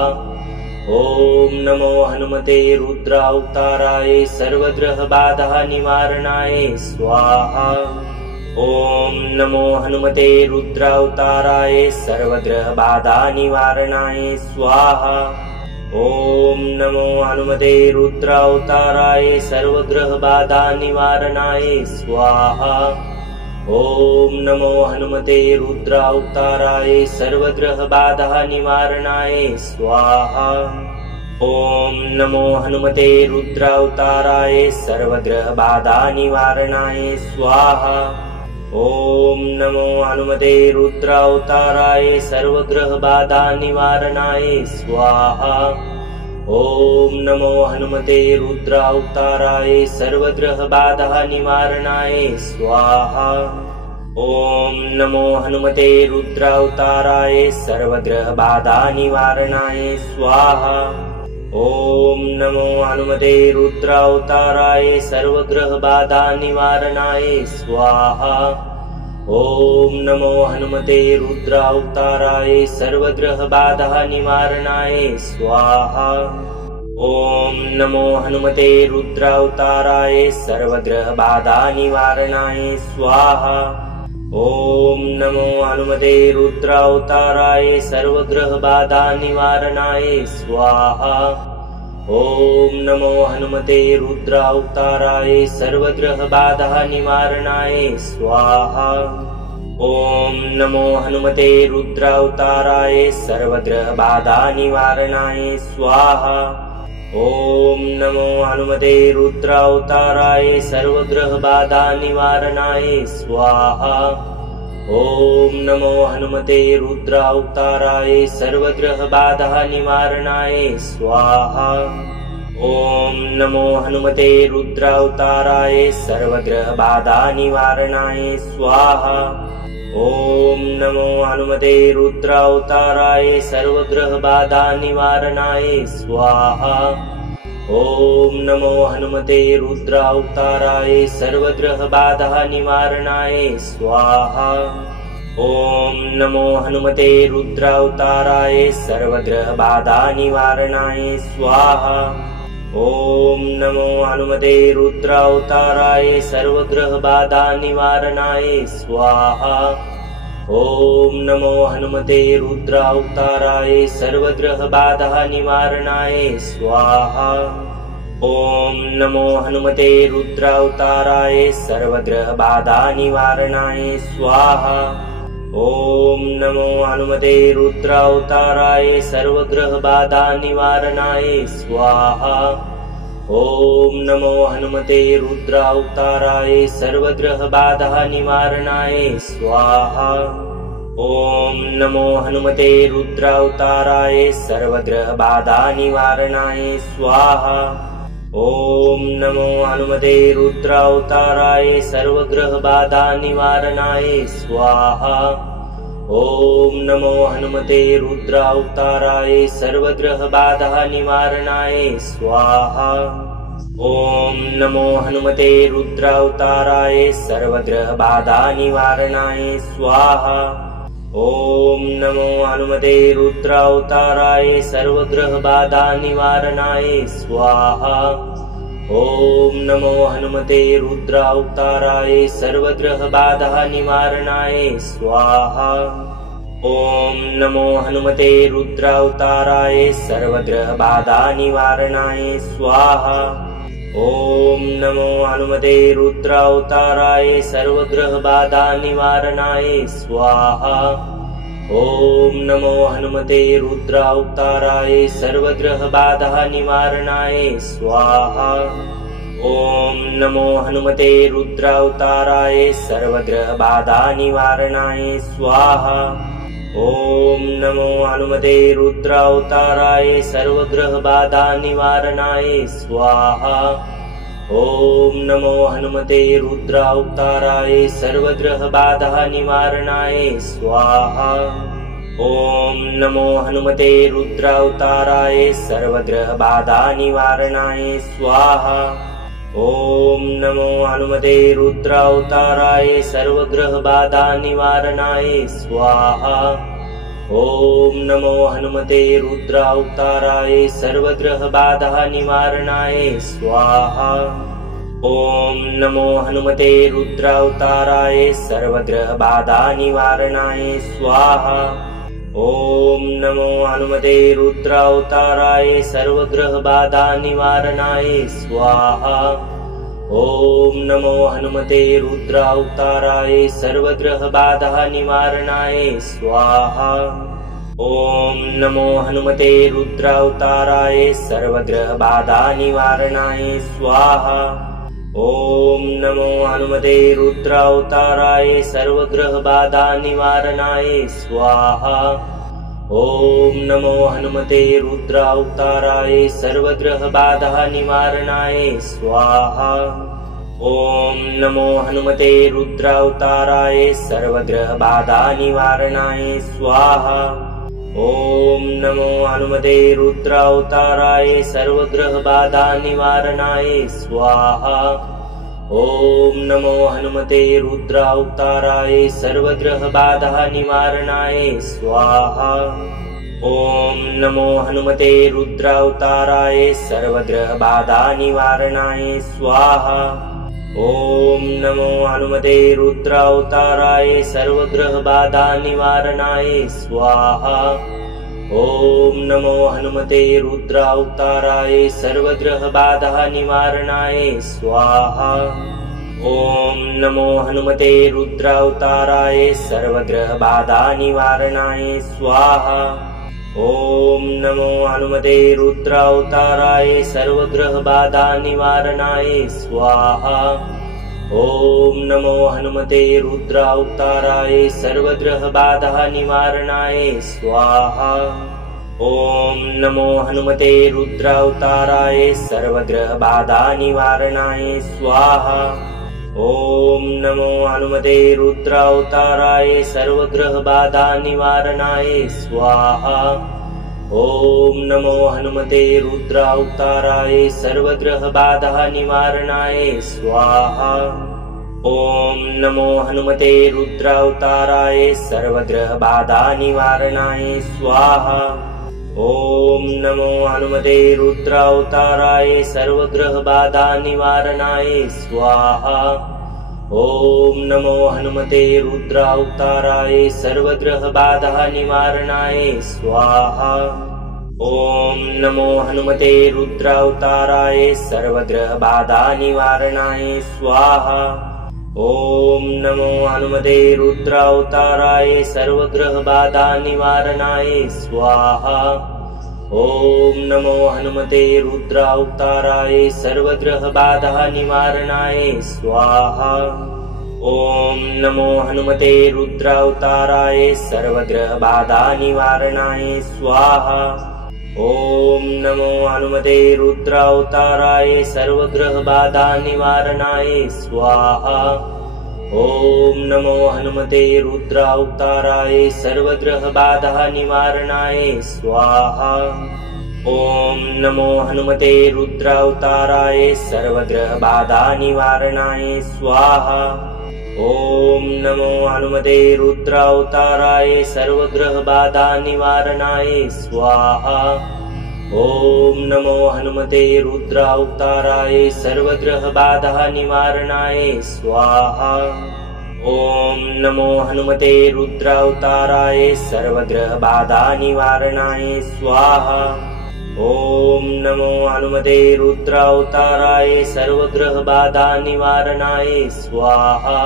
ॐ नमो हनुमते रुद्रावताराय सर्वग्रहबाधा निवारणाय स्वाहा। ॐ नमो हनुमते रुद्रावताराय सर्वग्रहबाधा निवारणाय स्वाहा। ॐ नमो हनुमते रुद्रावताराय सर्वग्रहबाधा निवारणाय स्वाहा। ॐ नमो हनुमते रुद्रावताराय सर्वग्रहबाधा निवारणाय स्वाहा। ॐ नमो हनुमते रुद्रावताराय सर्वग्रहबाधा निवारणाय स्वाहा। ॐ नमो हनुमते रुद्रावताराय सर्वग्रहबाधा निवारणाय स्वाहा। ॐ नमो हनुमते रुद्रावताराय सर्वग्रहबाधा निवारणाय स्वाहा। ॐ नमो हनुमते रुद्रावताराय सर्वग्रहबाधा निवारणाय स्वाहा। ॐ नमो हनुमते रुद्रावताराय सर्वग्रहबाधा निवारणाय स्वाहा। ॐ नमो हनुमते रुद्रावताराय सर्वग्रहबाधा निवारणाय स्वाहा। ॐ नमो हनुमते रुद्रावताराय सर्वग्रहबाधा निवारणाय स्वाहा। ॐ नमो हनुमते रुद्रावताराय सर्वग्रहबाधा निवारणाय स्वाहा। ॐ नमो हनुमते रुद्रावताराय सर्वग्रहबाधा निवारणाय स्वाहा। ॐ नमो हनुमते रुद्रावताराय सर्वग्रहबाधा निवारणाय स्वाहा। ॐ नमो हनुमते रुद्रावताराय सर्वग्रहबाधा निवारणाय स्वाहा। ॐ नमो हनुमते रुद्रावताराय सर्वग्रहबाधा निवारणाय स्वाहा। ओम नमो हनुमते रुद्रावताराय सर्वग्रह बाधा निवारणाय स्वाहा। ओम नमो हनुमते रुद्रावताराय सर्वग्रह बाधा निवारणाय स्वाहा। ओम नमो हनुमते रुद्रावताराय सर्वग्रह बाधा निवारणाय स्वाहा। ओम नमो हनुमते रुद्रावताराय सर्वग्रह बाधा निवारणाय स्वाहा। ओम नमो हनुमते रुद्रावताराय सर्वग्रह बाधा निवारणाय स्वाहा। ओम नमो हनुमते रुद्रावताराय सर्वग्रह बाधा निवारणाय स्वाहा। ओम नमो हनुमते रुद्रावताराय सर्वग्रह बाधा निवारणाय स्वाहा। ओम नमो हनुमते रुद्रावताराय सर्वग्रह बाधा निवारणाय स्वाहा। ओम नमो हनुमते रुद्रावताराय सर्वग्रह बाधा निवारणाय स्वाहा। ओम नमो हनुमते रुद्रावताराय सर्वग्रह बाधा निवारणाय स्वाहा। ओम नमो हनुमते रुद्रावताराय सर्वग्रह बाधा निवारणाय स्वाहा। ओम नमो हनुमते रुद्रावताराय सर्वग्रह बाधा निवारणाय स्वाहा। ओम नमो हनुमते रुद्रावताराय सर्वग्रह बाधा निवारणाय स्वाहा। ओम नमो हनुमते रुद्रावताराय सर्वग्रह बाधा निवारणाय स्वाहा। ओम नमो हनुमते रुद्रावताराय सर्वग्रह बाधा निवारणाय स्वाहा। ओम नमो हनुमते रुद्रावताराय सर्वग्रह बाधा निवारणाय स्वाहा। ओम नमो हनुमते रुद्रावताराय सर्वग्रह बाधा निवारणाय स्वाहा। ओम नमो हनुमते रुद्रावताराय सर्वग्रह बाधा निवारणाय स्वाहा। ओम नमो हनुमते रुद्रावताराय सर्वग्रह बाधा निवारणाय स्वाहा। ओम नमो हनुमते रुद्रावताराय सर्वग्रह बाधा निवारणाय स्वाहा। ओम नमो हनुमते रुद्रावताराय सर्वग्रह बाधा निवारणाय स्वाहा। ओम नमो हनुमते रुद्रावताराय सर्वग्रह बाधा निवारणाय स्वाहा। ओम नमो हनुमते रुद्रावताराय सर्वग्रह बाधा निवारणाय स्वाहा। ओम नमो हनुमते रुद्रावताराय सर्वग्रह बाधा निवारणाय स्वाहा। ओम नमो हनुमते रुद्रावताराय सर्वग्रह बाधा निवारणाय स्वाहा। ओम नमो हनुमते रुद्रावताराय सर्वग्रह बाधा निवारणाय स्वाहा। ओम नमो हनुमते रुद्रावताराय सर्वग्रह बाधा निवारणाय स्वाहा। ओम नमो हनुमते रुद्रावताराय सर्वग्रह बाधा निवारणाय स्वाहा। ओम नमो हनुमते रुद्रावताराय सर्वग्रह बाधा निवारणाय स्वाहा। ओम नमो हनुमते रुद्रावताराय सर्वग्रह बाधा निवारणाय स्वाहा। ओम नमो हनुमते रुद्रावताराय सर्वग्रह बाधा निवारणाय स्वाहा। ओम नमो हनुमते रुद्रावताराय सर्वग्रह बाधा निवारणाय स्वाहा। ओम नमो हनुमते रुद्रावताराय सर्वग्रह बाधा निवारणाय स्वाहा। ओम नमो हनुमते रुद्रावताराय सर्वग्रह बाधा निवारणाय स्वाहा। ओम नमो हनुमते रुद्रावताराय सर्वग्रह बाधा निवारणाय स्वाहा। ओम नमो हनुमते रुद्रावताराय सर्वग्रह बाधा निवारणाय स्वाहा। ओम नमो हनुमते रुद्रावताराय सर्वग्रह बाधा निवारणाय स्वाहा। ओम नमो हनुमते रुद्रावताराय सर्वग्रह बाधा निवारणाय स्वाहा। ओम नमो हनुमते रुद्रावताराय सर्वग्रह बाधा निवारणाय स्वाहा। ॐ नमो हनुमते रुद्रावताराय सर्वग्रहबाधा निवारणाय स्वाहा। ॐ नमो हनुमते रुद्रावताराय सर्वग्रहबाधा निवारणाय स्वाहा। ॐ नमो हनुमते रुद्रावताराय सर्वग्रहबाधा निवारणाय स्वाहा। ॐ नमो हनुमते रुद्रावताराय सर्वग्रहबाधा निवारणाय स्वाहा। ॐ नमो हनुमते रुद्रावताराय सर्वग्रहबाधा निवारणाय स्वाहा। ॐ नमो हनुमते रुद्रावताराय सर्वग्रहबाधा निवारणाय स्वाहा। ॐ नमो हनुमते रुद्रावताराय सर्वग्रहबाधा निवारणाय स्वाहा। ॐ नमो हनुमते रुद्रावताराय सर्वग्रहबाधा निवारणाय स्वाहा। ॐ नमो हनुमते रुद्रावताराय सर्वग्रहबाधा निवारणाय स्वाहा। ॐ नमो हनुमते रुद्रावताराय सर्वग्रहबाधा निवारणाय स्वाहा। ॐ नमो हनुमते रुद्रावताराय सर्वग्रहबाधा निवारणाय स्वाहा। ॐ नमो हनुमते रुद्रावताराय सर्वग्रहबाधा निवारणाय स्वाहा। ॐ नमो हनुमते रुद्रावताराय सर्वग्रहबाधा निवारणाय स्वाहा। ॐ नमो हनुमते रुद्रावताराय सर्वग्रहबाधा निवारणाय स्वाहा। ॐ नमो हनुमते रुद्रावताराय सर्वग्रहबाधा निवारणाय स्वाहा। ॐ नमो हनुमते रुद्रावताराय सर्वग्रहबाधा निवारणाय स्वाहा।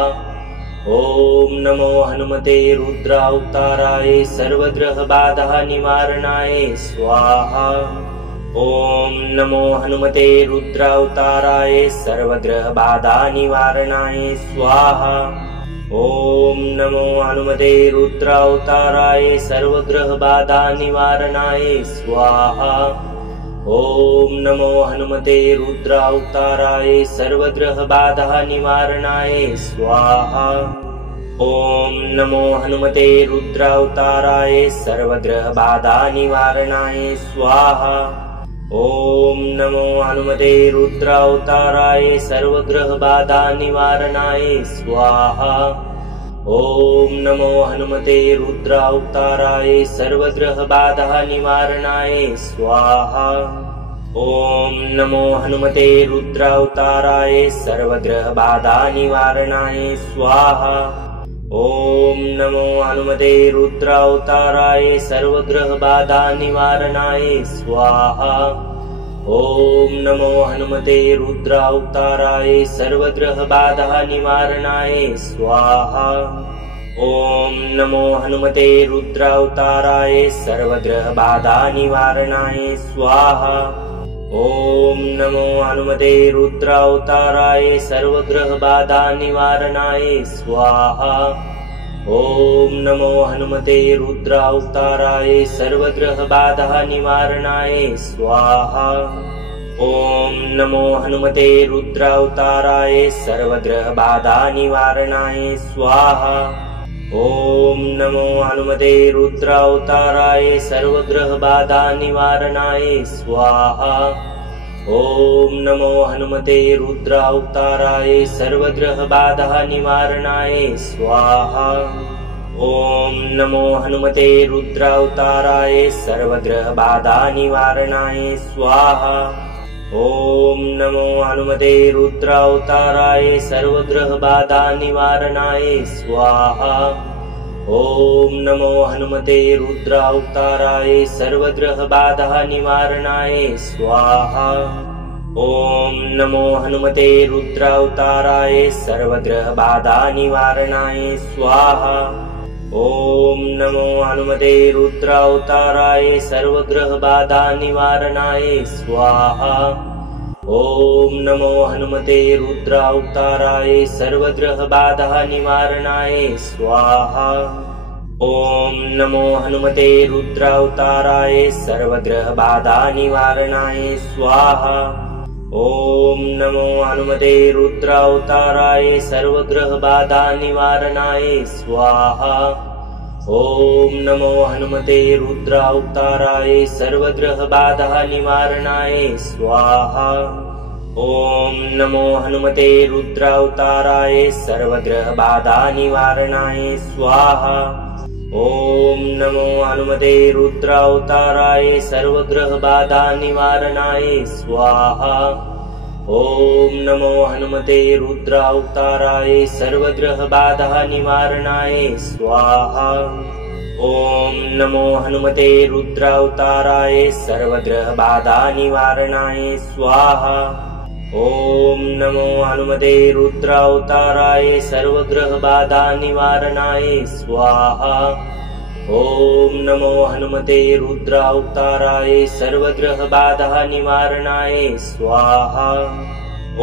ॐ नमो हनुमते रुद्रावताराय सर्वग्रहबाधा निवारणाय स्वाहा। ॐ नमो हनुमते रुद्रावताराय सर्वग्रहबाधा निवारणाय स्वाहा। ॐ नमो हनुमते रुद्रावताराय सर्वग्रहबाधा निवारणाय स्वाहा। ॐ नमो हनुमते रुद्रावताराय सर्वग्रहबाधा निवारणाय स्वाहा। ॐ नमो हनुमते रुद्रावताराय सर्वग्रहबाधा निवारणाय स्वाहा। ॐ नमो हनुमते रुद्रावताराय सर्वग्रहबाधा निवारणाय स्वाहा। ॐ नमो हनुमते रुद्रावताराय सर्वग्रहबाधा निवारणाय स्वाहा। ॐ नमो हनुमते रुद्रावताराय सर्वग्रहबाधा निवारणाय स्वाहा। ॐ नमो हनुमते रुद्रावताराय सर्वग्रहबाधा निवारणाय स्वाहा। ॐ नमो हनुमते रुद्रावताराय सर्वग्रहबाधा निवारणाय स्वाहा। ॐ नमो हनुमते रुद्रावताराय सर्वग्रहबाधा निवारणाय स्वाहा। ॐ नमो हनुमते रुद्रावताराय सर्वग्रहबाधा निवारणाय स्वाहा। ॐ नमो हनुमते रुद्रावताराय सर्वग्रहबाधा निवारणाय स्वाहा। ॐ नमो हनुमते रुद्रावताराय सर्वग्रहबाधा निवारणाय स्वाहा। ॐ नमो हनुमते रुद्रावताराय सर्वग्रहबाधा निवारणाय स्वाहा। ॐ नमो हनुमते रुद्रावताराय सर्वग्रहबाधा निवारणाय स्वाहा। ॐ नमो हनुमते रुद्रावताराय सर्वग्रहबाधा निवारणाय स्वाहा। ॐ नमो हनुमते रुद्रावताराय सर्वग्रहबाधा निवारणाय स्वाहा। ॐ नमो हनुमते रुद्रावताराय सर्वग्रहबाधा निवारणाय स्वाहा। ॐ नमो हनुमते रुद्रावताराय सर्वग्रहबाधा निवारणाय स्वाहा। ॐ नमो हनुमते रुद्रावताराय सर्वग्रहबाधा निवारणाय स्वाहा। ॐ नमो हनुमते रुद्रावताराय सर्वग्रहबाधा निवारणाय स्वाहा। ॐ नमो हनुमते रुद्रावताराय सर्वग्रहबाधा निवारणाय स्वाहा। ॐ नमो हनुमते रुद्रावताराय सर्वग्रहबाधा निवारणाय स्वाहा। ॐ नमो हनुमते रुद्रावताराय सर्वग्रहबाधा निवारणाय स्वाहा। ॐ नमो हनुमते रुद्रावताराय सर्वग्रहबाधा निवारणाय स्वाहा। ॐ नमो हनुमते रुद्रावताराय सर्वग्रहबाधा निवारणाय स्वाहा। ॐ नमो हनुमते रुद्रावताराय सर्वग्रहबाधा निवारणाय स्वाहा। ॐ नमो हनुमते रुद्रावताराय सर्वग्रहबाधा निवारणाय स्वाहा। ॐ नमो हनुमते रुद्रावताराय सर्वग्रहबाधा निवारणाय स्वाहा। ॐ नमो हनुमते रुद्रावताराय सर्वग्रहबाधा निवारणाय स्वाहा।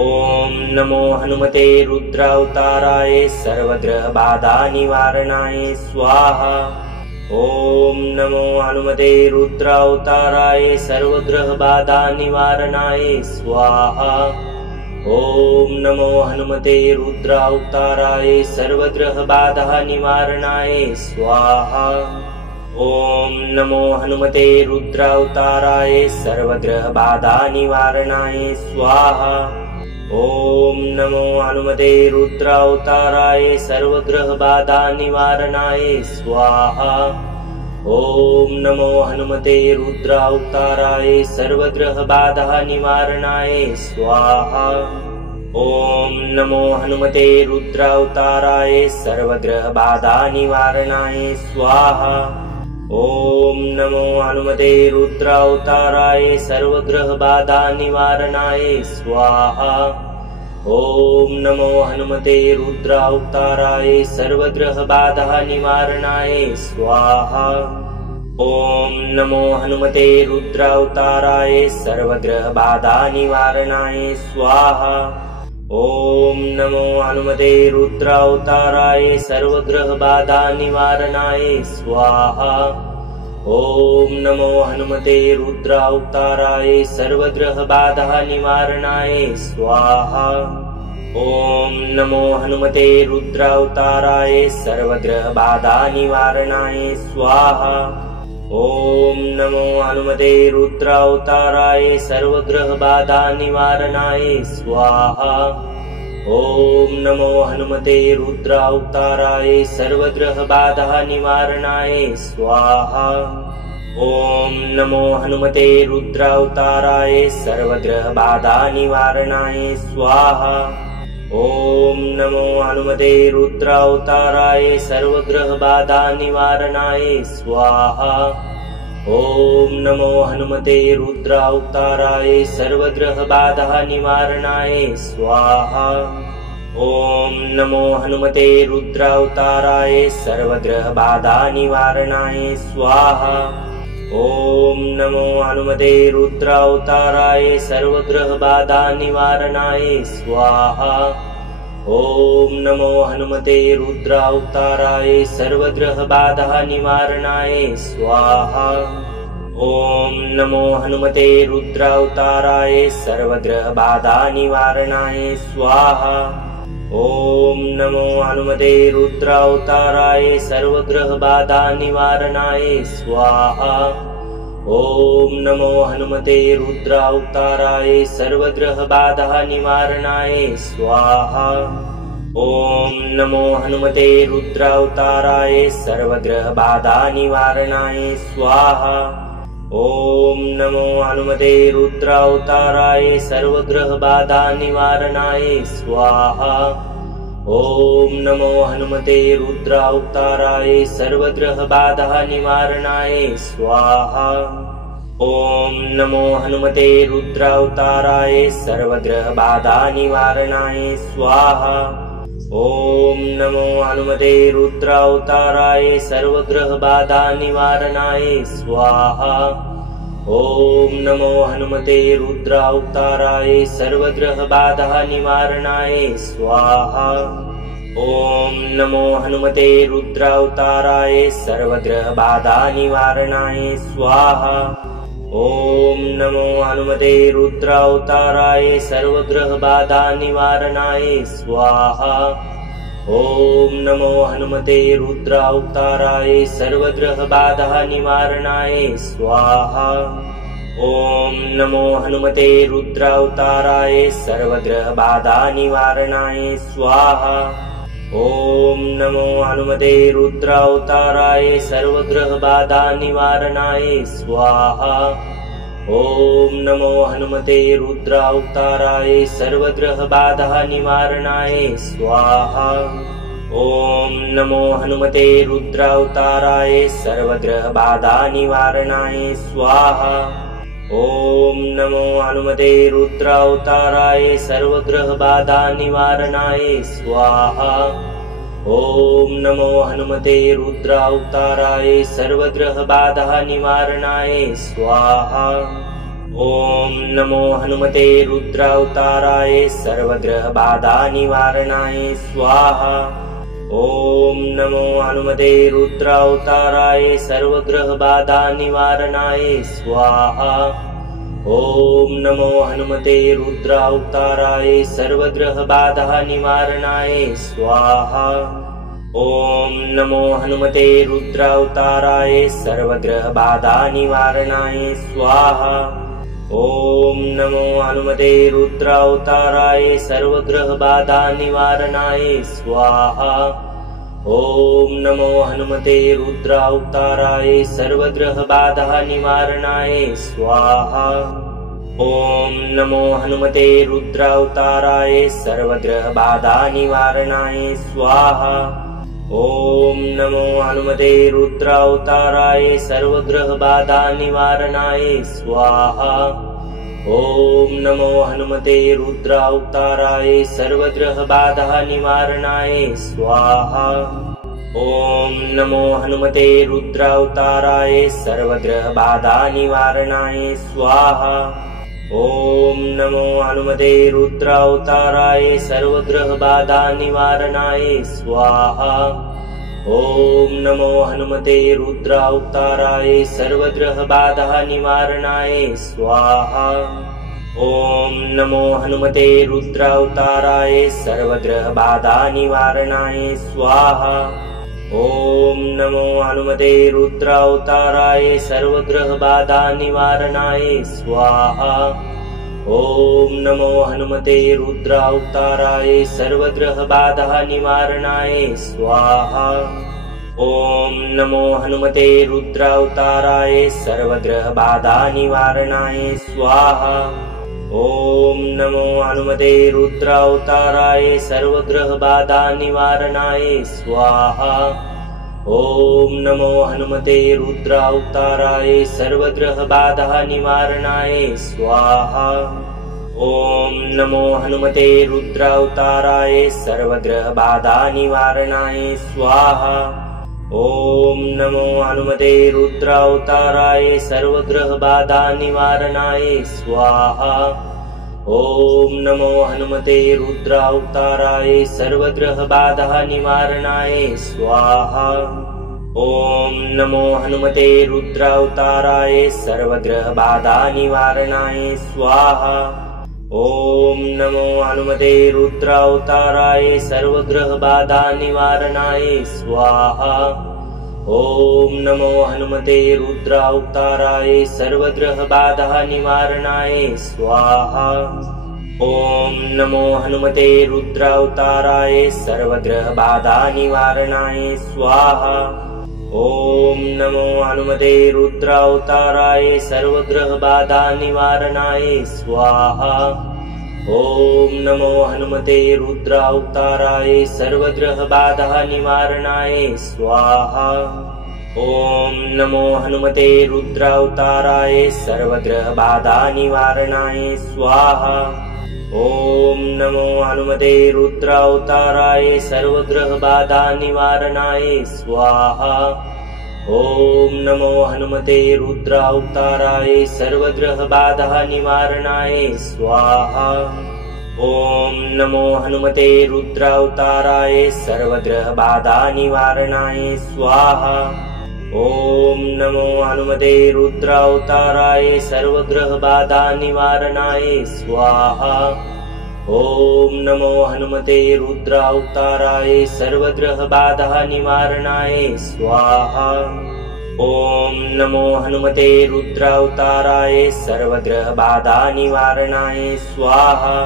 ॐ नमो हनुमते रुद्रावताराय सर्वग्रहबाधा निवारणाय स्वाहा। ॐ नमो हनुमते रुद्रावताराय सर्वग्रहबाधा निवारणाय स्वाहा। ॐ नमो हनुमते रुद्रावताराय सर्वग्रहबाधा निवारणाय स्वाहा। ॐ नमो हनुमते रुद्रावताराय सर्वग्रहबाधा निवारणाय स्वाहा। ॐ नमो हनुमते रुद्रावताराय सर्वग्रहबाधा निवारणाय स्वाहा। ॐ नमो हनुमते रुद्रावताराय सर्वग्रहबाधा निवारणाय स्वाहा। ॐ नमो हनुमते रुद्रावताराय सर्वग्रहबाधा निवारणाय स्वाहा। ॐ नमो हनुमते रुद्रावताराय सर्वग्रहबाधा निवारणाय स्वाहा। ॐ नमो हनुमते रुद्रावताराय सर्वग्रहबाधा निवारणाय स्वाहा। ॐ नमो हनुमते रुद्रावताराय सर्वग्रहबाधा निवारणाय स्वाहा। ॐ नमो हनुमते रुद्रावताराय सर्वग्रहबाधा निवारणाय स्वाहा। ॐ नमो हनुमते रुद्रावताराय सर्वग्रहबाधा निवारणाय स्वाहा। ॐ नमो हनुमते रुद्रावताराय सर्वग्रहबाधा निवारणाय स्वाहा। ॐ नमो हनुमते रुद्रावताराय सर्वग्रहबाधा निवारणाय स्वाहा। ॐ नमो हनुमते रुद्रावताराय सर्वग्रहबाधा निवारणाय स्वाहा। ॐ नमो हनुमते रुद्रावताराय सर्वग्रहबाधा निवारणाय स्वाहा। ॐ नमो हनुमते रुद्रावताराय सर्वग्रहबाधा निवारणाय स्वाहा। ॐ नमो हनुमते रुद्रावताराय सर्वग्रहबाधा निवारणाय स्वाहा। ॐ नमो हनुमते रुद्रावताराय सर्वग्रहबाधा निवारणाय स्वाहा। ॐ नमो हनुमते रुद्रावताराय सर्वग्रहबाधा निवारणाय स्वाहा। ॐ नमो हनुमते रुद्रावताराय सर्वग्रहबाधा निवारणाय स्वाहा। ॐ नमो हनुमते रुद्रावताराय सर्वग्रहबाधा निवारणाय स्वाहा। ॐ नमो हनुमते रुद्रावताराय सर्वग्रहबाधा निवारणाय स्वाहा। ॐ नमो हनुमते रुद्रावताराय सर्वग्रहबाधा निवारणाय स्वाहा। ॐ नमो हनुमते रुद्रावताराय सर्वग्रहबाधा निवारणाय स्वाहा। ॐ नमो हनुमते रुद्रावताराय सर्वग्रहबाधा निवारणाय स्वाहा। ॐ नमो हनुमते रुद्रावताराय सर्वग्रहबाधा निवारणाय स्वाहा। ॐ नमो हनुमते रुद्रावताराय सर्वग्रहबाधा निवारणाय स्वाहा। ॐ नमो हनुमते रुद्रावताराय सर्वग्रहबाधा निवारणाय स्वाहा। ॐ नमो हनुमते रुद्रावताराय सर्वग्रहबाधा निवारणाय स्वाहा। ॐ नमो हनुमते रुद्रावताराय सर्वग्रहबाधा निवारणाय स्वाहा। ॐ नमो हनुमते रुद्रावताराय सर्वग्रहबाधा निवारणाय स्वाहा। ॐ नमो हनुमते रुद्रावताराय सर्वग्रहबाधा निवारणाय स्वाहा। ॐ नमो हनुमते रुद्रावताराय सर्वग्रहबाधा निवारणाय स्वाहा। ॐ नमो हनुमते रुद्रावताराय सर्वग्रहबाधा निवारणाय स्वाहा। ॐ नमो हनुमते रुद्रावताराय सर्वग्रहबाधा निवारणाय स्वाहा। ॐ नमो हनुमते रुद्रावताराय सर्वग्रहबाधा निवारणाय स्वाहा। ॐ नमो हनुमते रुद्रावताराय सर्वग्रहबाधा निवारणाय स्वाहा। ॐ नमो हनुमते रुद्रावताराय सर्वग्रहबाधा निवारणाय स्वाहा। ॐ नमो हनुमते रुद्रावताराय सर्वग्रहबाधा निवारणाय स्वाहा। ॐ नमो हनुमते रुद्रावताराय सर्वग्रहबाधा निवारणाय स्वाहा। ॐ नमो हनुमते रुद्रावताराय सर्वग्रहबाधा निवारणाय स्वाहा। ॐ नमो हनुमते रुद्रावताराय सर्वग्रहबाधा निवारणाय स्वाहा। ॐ नमो हनुमते रुद्रावताराय सर्वग्रहबाधा निवारणाय स्वाहा। ॐ नमो हनुमते रुद्रावताराय सर्वग्रहबाधा निवारणाय स्वाहा। ॐ नमो हनुमते रुद्रावताराय सर्वग्रहबाधा निवारणाय स्वाहा। ॐ नमो हनुमते रुद्रावताराय सर्वग्रहबाधा निवारणाय स्वाहा। ॐ नमो हनुमते रुद्रावताराय सर्वग्रहबाधा निवारणाय स्वाहा। ॐ नमो हनुमते रुद्रावताराय सर्वग्रहबाधा निवारणाय स्वाहा। ॐ नमो हनुमते रुद्रावताराय सर्वग्रहबाधा निवारणाय स्वाहा। ॐ नमो हनुमते रुद्रावताराय सर्वग्रहबाधा निवारणाय स्वाहा। ॐ नमो हनुमते रुद्रावताराय सर्वग्रहबाधा निवारणाय स्वाहा। ॐ नमो हनुमते रुद्रावताराय सर्वग्रहबाधा निवारणाय स्वाहा। ॐ नमो हनुमते रुद्रावताराय सर्वग्रहबाधा निवारणाय स्वाहा। ॐ नमो हनुमते रुद्रावताराय सर्वग्रहबाधा निवारणाय स्वाहा। ॐ नमो हनुमते रुद्रावताराय सर्वग्रहबाधा निवारणाय स्वाहा। ॐ नमो हनुमते रुद्रावताराय सर्वग्रहबाधा निवारणाय स्वाहा। ॐ नमो हनुमते रुद्रावताराय सर्वग्रहबाधा निवारणाय स्वाहा। ॐ नमो हनुमते रुद्रावताराय सर्वग्रहबाधा निवारणाय स्वाहा। ॐ नमो हनुमते रुद्रावताराय सर्वग्रहबाधा निवारणाय स्वाहा। ॐ नमो हनुमते रुद्रावताराय सर्वग्रहबाधा निवारणाय स्वाहा। ॐ नमो हनुमते रुद्रावताराय सर्वग्रहबाधा निवारणाय स्वाहा। ॐ नमो हनुमते रुद्रावताराय सर्वग्रहबाधा निवारणाय स्वाहा। ॐ नमो हनुमते रुद्रावताराय सर्वग्रहबाधा निवारणाय स्वाहा। ॐ नमो हनुमते रुद्रावताराय सर्वग्रहबाधा निवारणाय स्वाहा। ॐ नमो हनुमते रुद्रावताराय सर्वग्रहबाधा निवारणाय स्वाहा। ॐ नमो हनुमते रुद्रावताराय सर्वग्रहबाधा निवारणाय स्वाहा। ॐ नमो हनुमते रुद्रावताराय सर्वग्रहबाधा निवारणाय स्वाहा। ॐ नमो हनुमते रुद्रावताराय सर्वग्रहबाधा निवारणाय स्वाहा। ॐ नमो हनुमते रुद्रावताराय सर्वग्रहबाधा निवारणाय स्वाहा। ॐ नमो हनुमते रुद्रावताराय सर्वग्रहबाधा निवारणाय स्वाहा। ॐ नमो हनुमते रुद्रावताराय सर्वग्रहबाधा निवारणाय स्वाहा। ॐ नमो हनुमते रुद्रावताराय सर्वग्रहबाधा निवारणाय स्वाहा।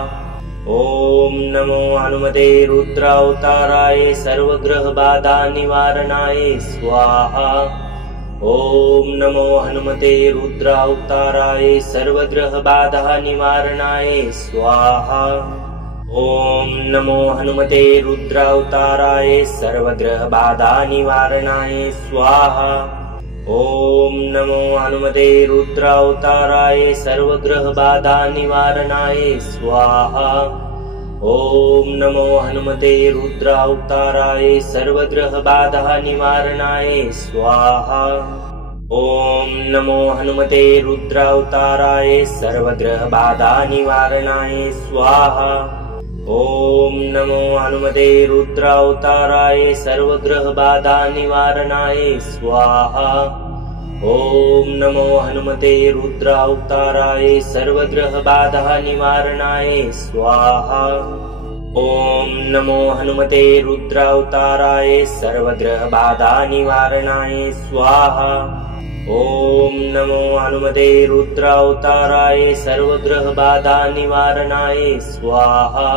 ॐ नमो हनुमते रुद्रावताराय सर्वग्रहबाधा निवारणाय स्वाहा। ॐ नमो हनुमते रुद्रावताराय सर्वग्रहबाधा निवारणाय स्वाहा। ॐ नमो हनुमते रुद्रावताराय सर्वग्रहबाधा निवारणाय स्वाहा। ॐ नमो हनुमते रुद्रावताराय सर्वग्रहबाधा निवारणाय स्वाहा। ॐ नमो हनुमते रुद्रावताराय सर्वग्रहबाधा निवारणाय स्वाहा। ॐ नमो हनुमते रुद्रावताराय सर्वग्रहबाधा निवारणाय स्वाहा। ॐ नमो हनुमते रुद्रावताराय सर्वग्रहबाधा निवारणाय स्वाहा। ॐ नमो हनुमते रुद्रावताराय सर्वग्रहबाधा निवारणाय स्वाहा। ॐ नमो हनुमते रुद्रावताराय सर्वग्रहबाधा निवारणाय स्वाहा। ॐ नमो हनुमते रुद्रावताराय सर्वग्रहबाधा निवारणाय स्वाहा।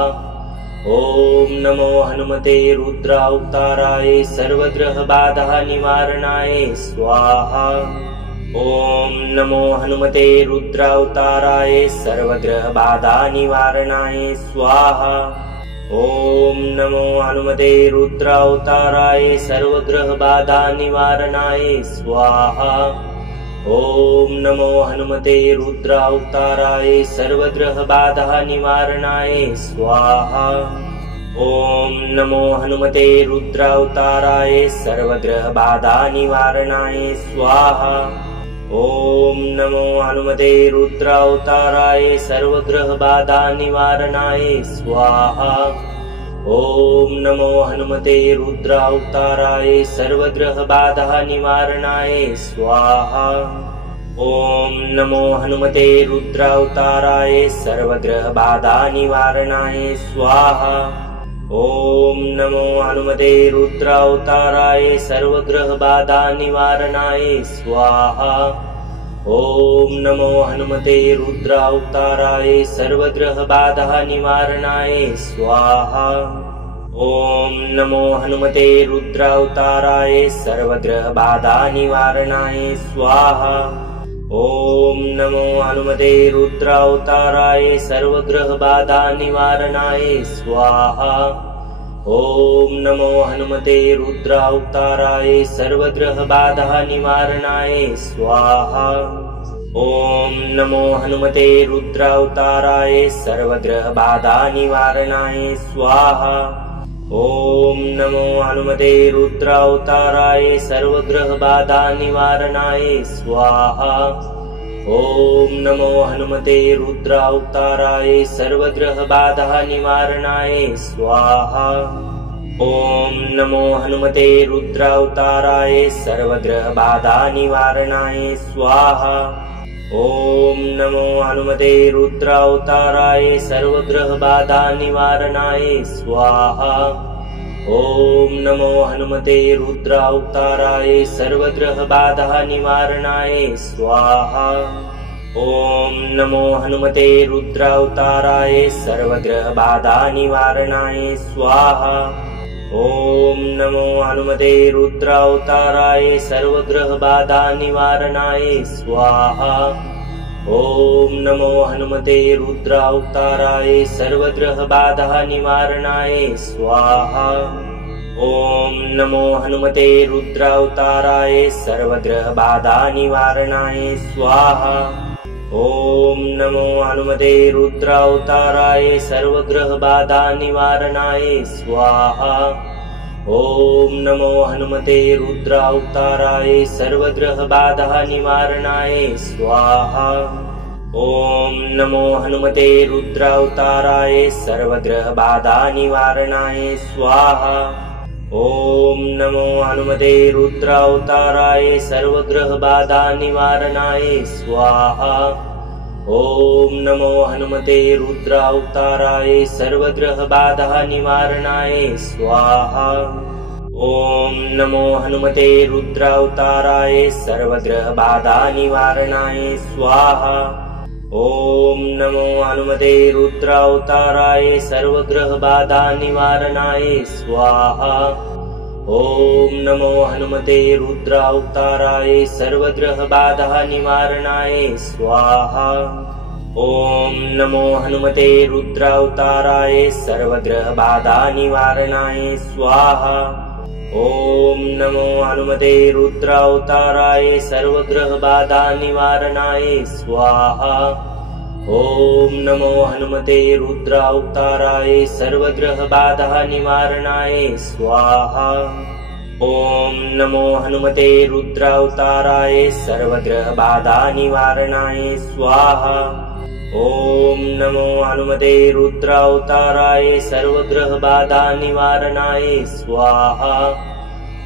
ॐ नमो हनुमते रुद्रावताराय सर्वग्रहबाधा निवारणाय स्वाहा। ॐ नमो हनुमते रुद्रावताराय सर्वग्रहबाधा निवारणाय स्वाहा। ॐ नमो हनुमते रुद्रावताराय सर्वग्रहबाधा निवारणाय स्वाहा। ॐ नमो हनुमते रुद्रावताराय सर्वग्रहबाधा निवारणाय स्वाहा। ॐ नमो हनुमते रुद्रावताराय सर्वग्रहबाधा निवारणाय स्वाहा। ॐ नमो हनुमते रुद्रावताराय सर्वग्रहबाधा निवारणाय स्वाहा। ॐ नमो हनुमते रुद्रावताराय सर्वग्रहबाधा निवारणाय स्वाहा। ॐ नमो हनुमते रुद्रावताराय सर्वग्रहबाधा निवारणाय स्वाहा। ॐ नमो हनुमते रुद्रावताराय सर्वग्रहबाधा निवारणाय स्वाहा। ॐ नमो हनुमते रुद्रावताराय सर्वग्रहबाधा निवारणाय स्वाहा। ॐ नमो हनुमते रुद्रावताराय सर्वग्रहबाधा निवारणाय स्वाहा। ॐ नमो हनुमते रुद्रावताराय सर्वग्रहबाधा निवारणाय स्वाहा। ॐ नमो हनुमते रुद्रावताराय सर्वग्रहबाधा निवारणाय स्वाहा। ॐ नमो हनुमते रुद्रावताराय सर्वग्रहबाधा निवारणाय स्वाहा। ॐ नमो हनुमते रुद्रावताराय सर्वग्रहबाधा निवारणाय स्वाहा। ॐ नमो हनुमते रुद्रावताराय सर्वग्रहबाधा निवारणाय स्वाहा। ॐ नमो हनुमते रुद्रावताराय सर्वग्रहबाधा निवारणाय स्वाहा। ॐ नमो हनुमते रुद्रावताराय सर्वग्रहबाधा निवारणाय स्वाहा। ॐ नमो हनुमते रुद्रावताराय सर्वग्रहबाधा निवारणाय स्वाहा। ॐ नमो हनुमते रुद्रावताराय सर्वग्रहबाधा निवारणाय स्वाहा। ॐ नमो हनुमते रुद्रावताराय सर्वग्रहबाधा निवारणाय स्वाहा। ॐ नमो हनुमते रुद्रावताराय सर्वग्रहबाधा निवारणाय स्वाहा। ॐ नमो हनुमते रुद्रावताराय सर्वग्रहबाधा निवारणाय स्वाहा। ॐ नमो हनुमते रुद्रावताराय सर्वग्रहबाधा निवारणाय स्वाहा। ॐ नमो हनुमते रुद्रावताराय सर्वग्रहबाधा निवारणाय स्वाहा। ॐ नमो हनुमते रुद्रावताराय सर्वग्रहबाधा निवारणाय स्वाहा। ओम नमो हनुमते रुद्रावताराय सर्वग्रह बाधा निवारणाय स्वाहा। ओम नमो हनुमते रुद्रावताराय सर्वग्रह बाधा निवारणाय स्वाहा। ओम नमो हनुमते रुद्रावताराय सर्वग्रह बाधा निवारणाय स्वाहा। ओम नमो हनुमते रुद्रावताराय सर्वग्रह बाधा निवारणाय स्वाहा। ओम नमो हनुमते रुद्रावताराय सर्वग्रह बाधा निवारणाय स्वाहा। ओम नमो हनुमते रुद्रावताराय सर्वग्रह बाधा निवारणाय स्वाहा। ओम नमो हनुमते रुद्रावताराय सर्वग्रह बाधा निवारणाय स्वाहा। ओम नमो हनुमते रुद्रावताराय सर्वग्रह बाधा निवारणाय स्वाहा। ओम नमो हनुमते रुद्रावताराय सर्वग्रह बाधा निवारणाय स्वाहा। ओम नमो हनुमते रुद्रावताराय सर्वग्रह बाधा निवारणाय स्वाहा।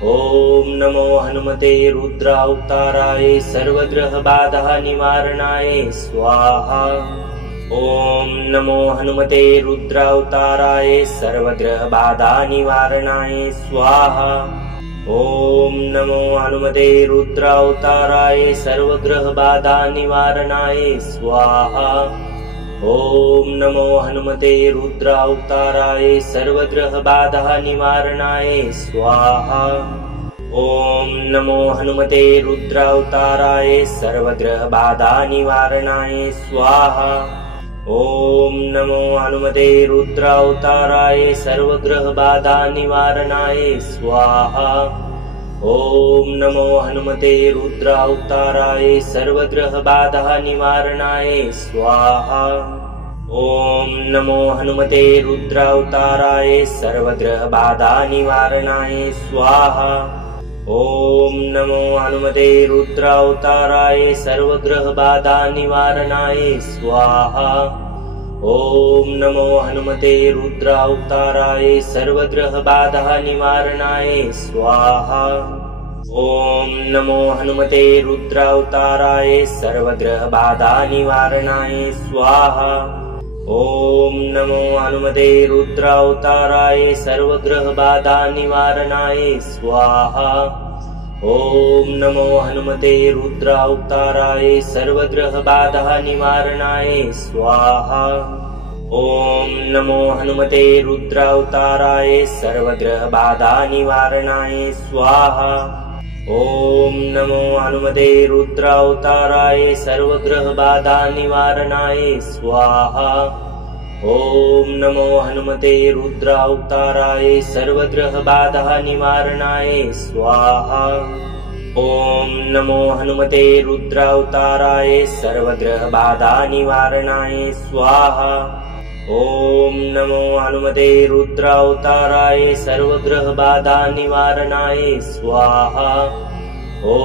ओम नमो हनुमते रुद्रावताराय सर्वग्रह बाधा निवारणाय स्वाहा। ओम नमो हनुमते रुद्रावताराय सर्वग्रह बाधा निवारणाय स्वाहा। ओम नमो हनुमते रुद्रावताराय सर्वग्रह बाधा निवारणाय स्वाहा। ओम नमो हनुमते रुद्रावताराय सर्वग्रह बाधा निवारणाय स्वाहा। ओम नमो हनुमते रुद्रावताराय सर्वग्रह बाधा निवारणाय स्वाहा। ओम नमो हनुमते रुद्रावताराय सर्वग्रह बाधा निवारणाय स्वाहा। ओम नमो हनुमते रुद्रावताराय सर्वग्रह बाधा निवारणाय स्वाहा। ओम नमो हनुमते रुद्रावताराय सर्वग्रह बाधा निवारणाय स्वाहा। ओम नमो हनुमते रुद्रावताराय सर्वग्रह बाधा निवारणाय स्वाहा। ओम नमो हनुमते रुद्रावताराय सर्वग्रह बाधा निवारणाय स्वाहा। ओम नमो हनुमते रुद्रावताराय सर्वग्रह बाधा निवारणाय स्वाहा। ओम नमो हनुमते रुद्रावताराय सर्वग्रह बाधा निवारणाय स्वाहा। ओम नमो हनुमते रुद्रावताराय सर्वग्रह बाधा निवारणाय स्वाहा। ओम नमो हनुमते रुद्रावताराय सर्वग्रह बाधा निवारणाय स्वाहा। ओम नमो हनुमते रुद्रावताराय सर्वग्रह बाधा निवारणाय स्वाहा। ओम नमो हनुमते रुद्रावताराय सर्वग्रह बाधा निवारणाय स्वाहा। ओम नमो हनुमते रुद्रावताराय सर्वग्रह बाधा निवारणाय स्वाहा। ओम नमो हनुमते रुद्रावताराय सर्वग्रह बाधा निवारणाय स्वाहा।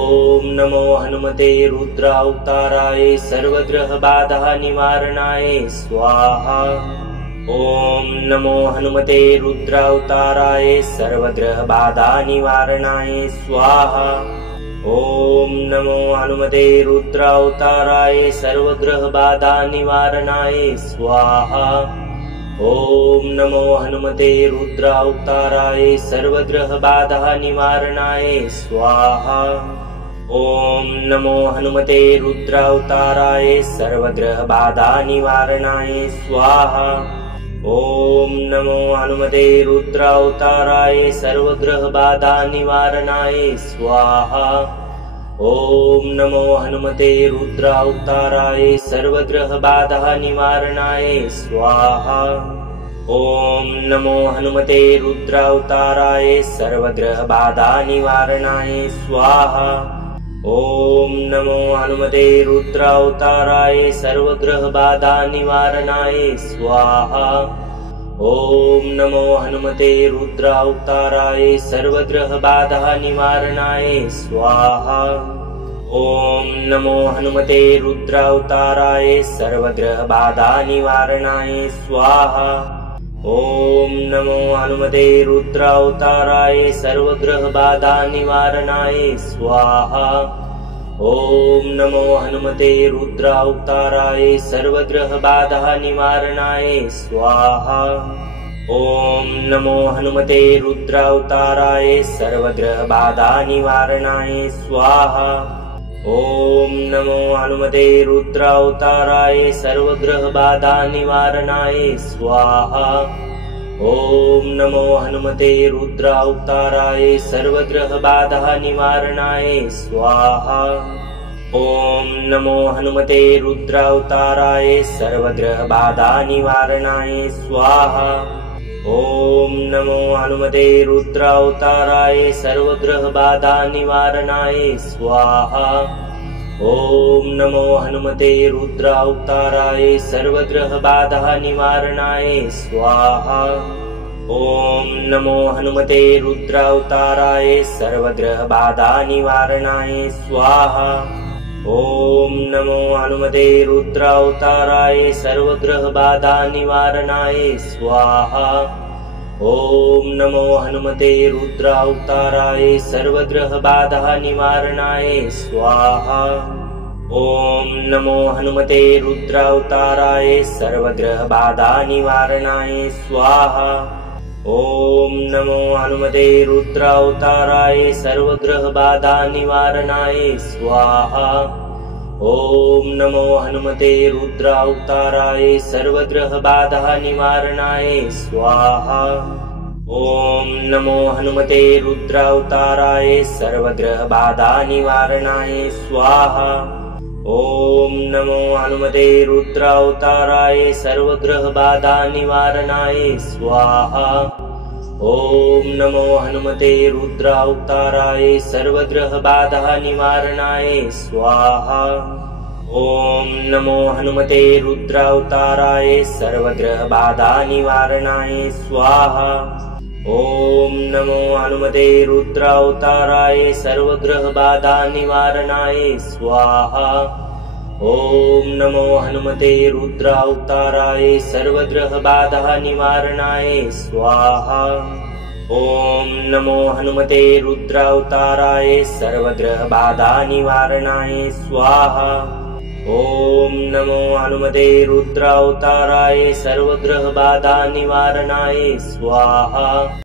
ओम नमो हनुमते रुद्रावताराय सर्वग्रह बाधा निवारणाय स्वाहा। ओम नमो हनुमते रुद्रावताराय सर्वग्रह बाधा निवारणाय स्वाहा। ओम नमो हनुमते रुद्रावताराय सर्वग्रह बाधा निवारणाय स्वाहा। ओम नमो हनुमते रुद्रावताराय सर्वग्रह बाधा निवारणाय स्वाहा। ओम नमो हनुमते रुद्रावताराय सर्वग्रह बाधा निवारणाय स्वाहा। ओम नमो हनुमते रुद्रावताराय सर्वग्रह बाधा निवारणाय स्वाहा। ओम नमो हनुमते रुद्रावताराय सर्वग्रह बाधा निवारणाय स्वाहा। ओम नमो हनुमते रुद्रावताराय सर्वग्रह बाधा निवारणाय स्वाहा। ओम नमो हनुमते रुद्रावताराय सर्वग्रह बाधा निवारणाय स्वाहा। ओम नमो हनुमते रुद्रावताराय सर्वग्रह बाधा निवारणाय स्वाहा। ओम नमो हनुमते रुद्रावताराय सर्वग्रह बाधा निवारणाय स्वाहा। ॐ नमो हनुमते रुद्रावताराय सर्वग्रहबाधा निवारणाय स्वाहा। ॐ नमो हनुमते रुद्रावताराय सर्वग्रहबाधा निवारणाय स्वाहा। ॐ नमो हनुमते रुद्रावताराय सर्वग्रहबाधा निवारणाय स्वाहा। ॐ नमो हनुमते रुद्रावताराय सर्वग्रहबाधा निवारणाय स्वाहा। ॐ नमो हनुमते रुद्रावताराय सर्वग्रहबाधा निवारणाय स्वाहा। ॐ नमो हनुमते रुद्रावताराय सर्वग्रहबाधा निवारणाय स्वाहा। ॐ नमो हनुमते रुद्रावताराय सर्वग्रहबाधा निवारणाय स्वाहा। ॐ नमो हनुमते रुद्रावताराय सर्वग्रहबाधा निवारणाय स्वाहा। ॐ नमो हनुमते रुद्रावताराय सर्वग्रहबाधा निवारणाय स्वाहा। ॐ नमो हनुमते रुद्रावताराय सर्वग्रहबाधा निवारणाय स्वाहा। ॐ नमो हनुमते रुद्रावताराय सर्वग्रहबाधा निवारणाय स्वाहा। ॐ नमो हनुमते रुद्रावताराय सर्वग्रहबाधा निवारणाय स्वाहा। ॐ नमो हनुमते रुद्रावताराय सर्वग्रहबाधा निवारणाय स्वाहा। ॐ नमो हनुमते रुद्रावताराय सर्वग्रहबाधा निवारणाय स्वाहा। ॐ नमो हनुमते रुद्रावताराय सर्वग्रहबाधा निवारणाय स्वाहा। ॐ नमो हनुमते रुद्रावताराय सर्वग्रहबाधा निवारणाय स्वाहा। ॐ नमो हनुमते रुद्रावताराय सर्वग्रहबाधा निवारणाय स्वाहा। ॐ नमो हनुमते रुद्रावताराय सर्वग्रहबाधा निवारणाय स्वाहा। ॐ नमो हनुमते रुद्रावताराय सर्वग्रहबाधा निवारणाय स्वाहा। ॐ नमो हनुमते रुद्रावताराय सर्वग्रहबाधा निवारणाय स्वाहा। ॐ नमो हनुमते रुद्रावताराय सर्वग्रहबाधा निवारणाय स्वाहा। ॐ नमो हनुमते रुद्रावताराय सर्वग्रहबाधा निवारणाय स्वाहा।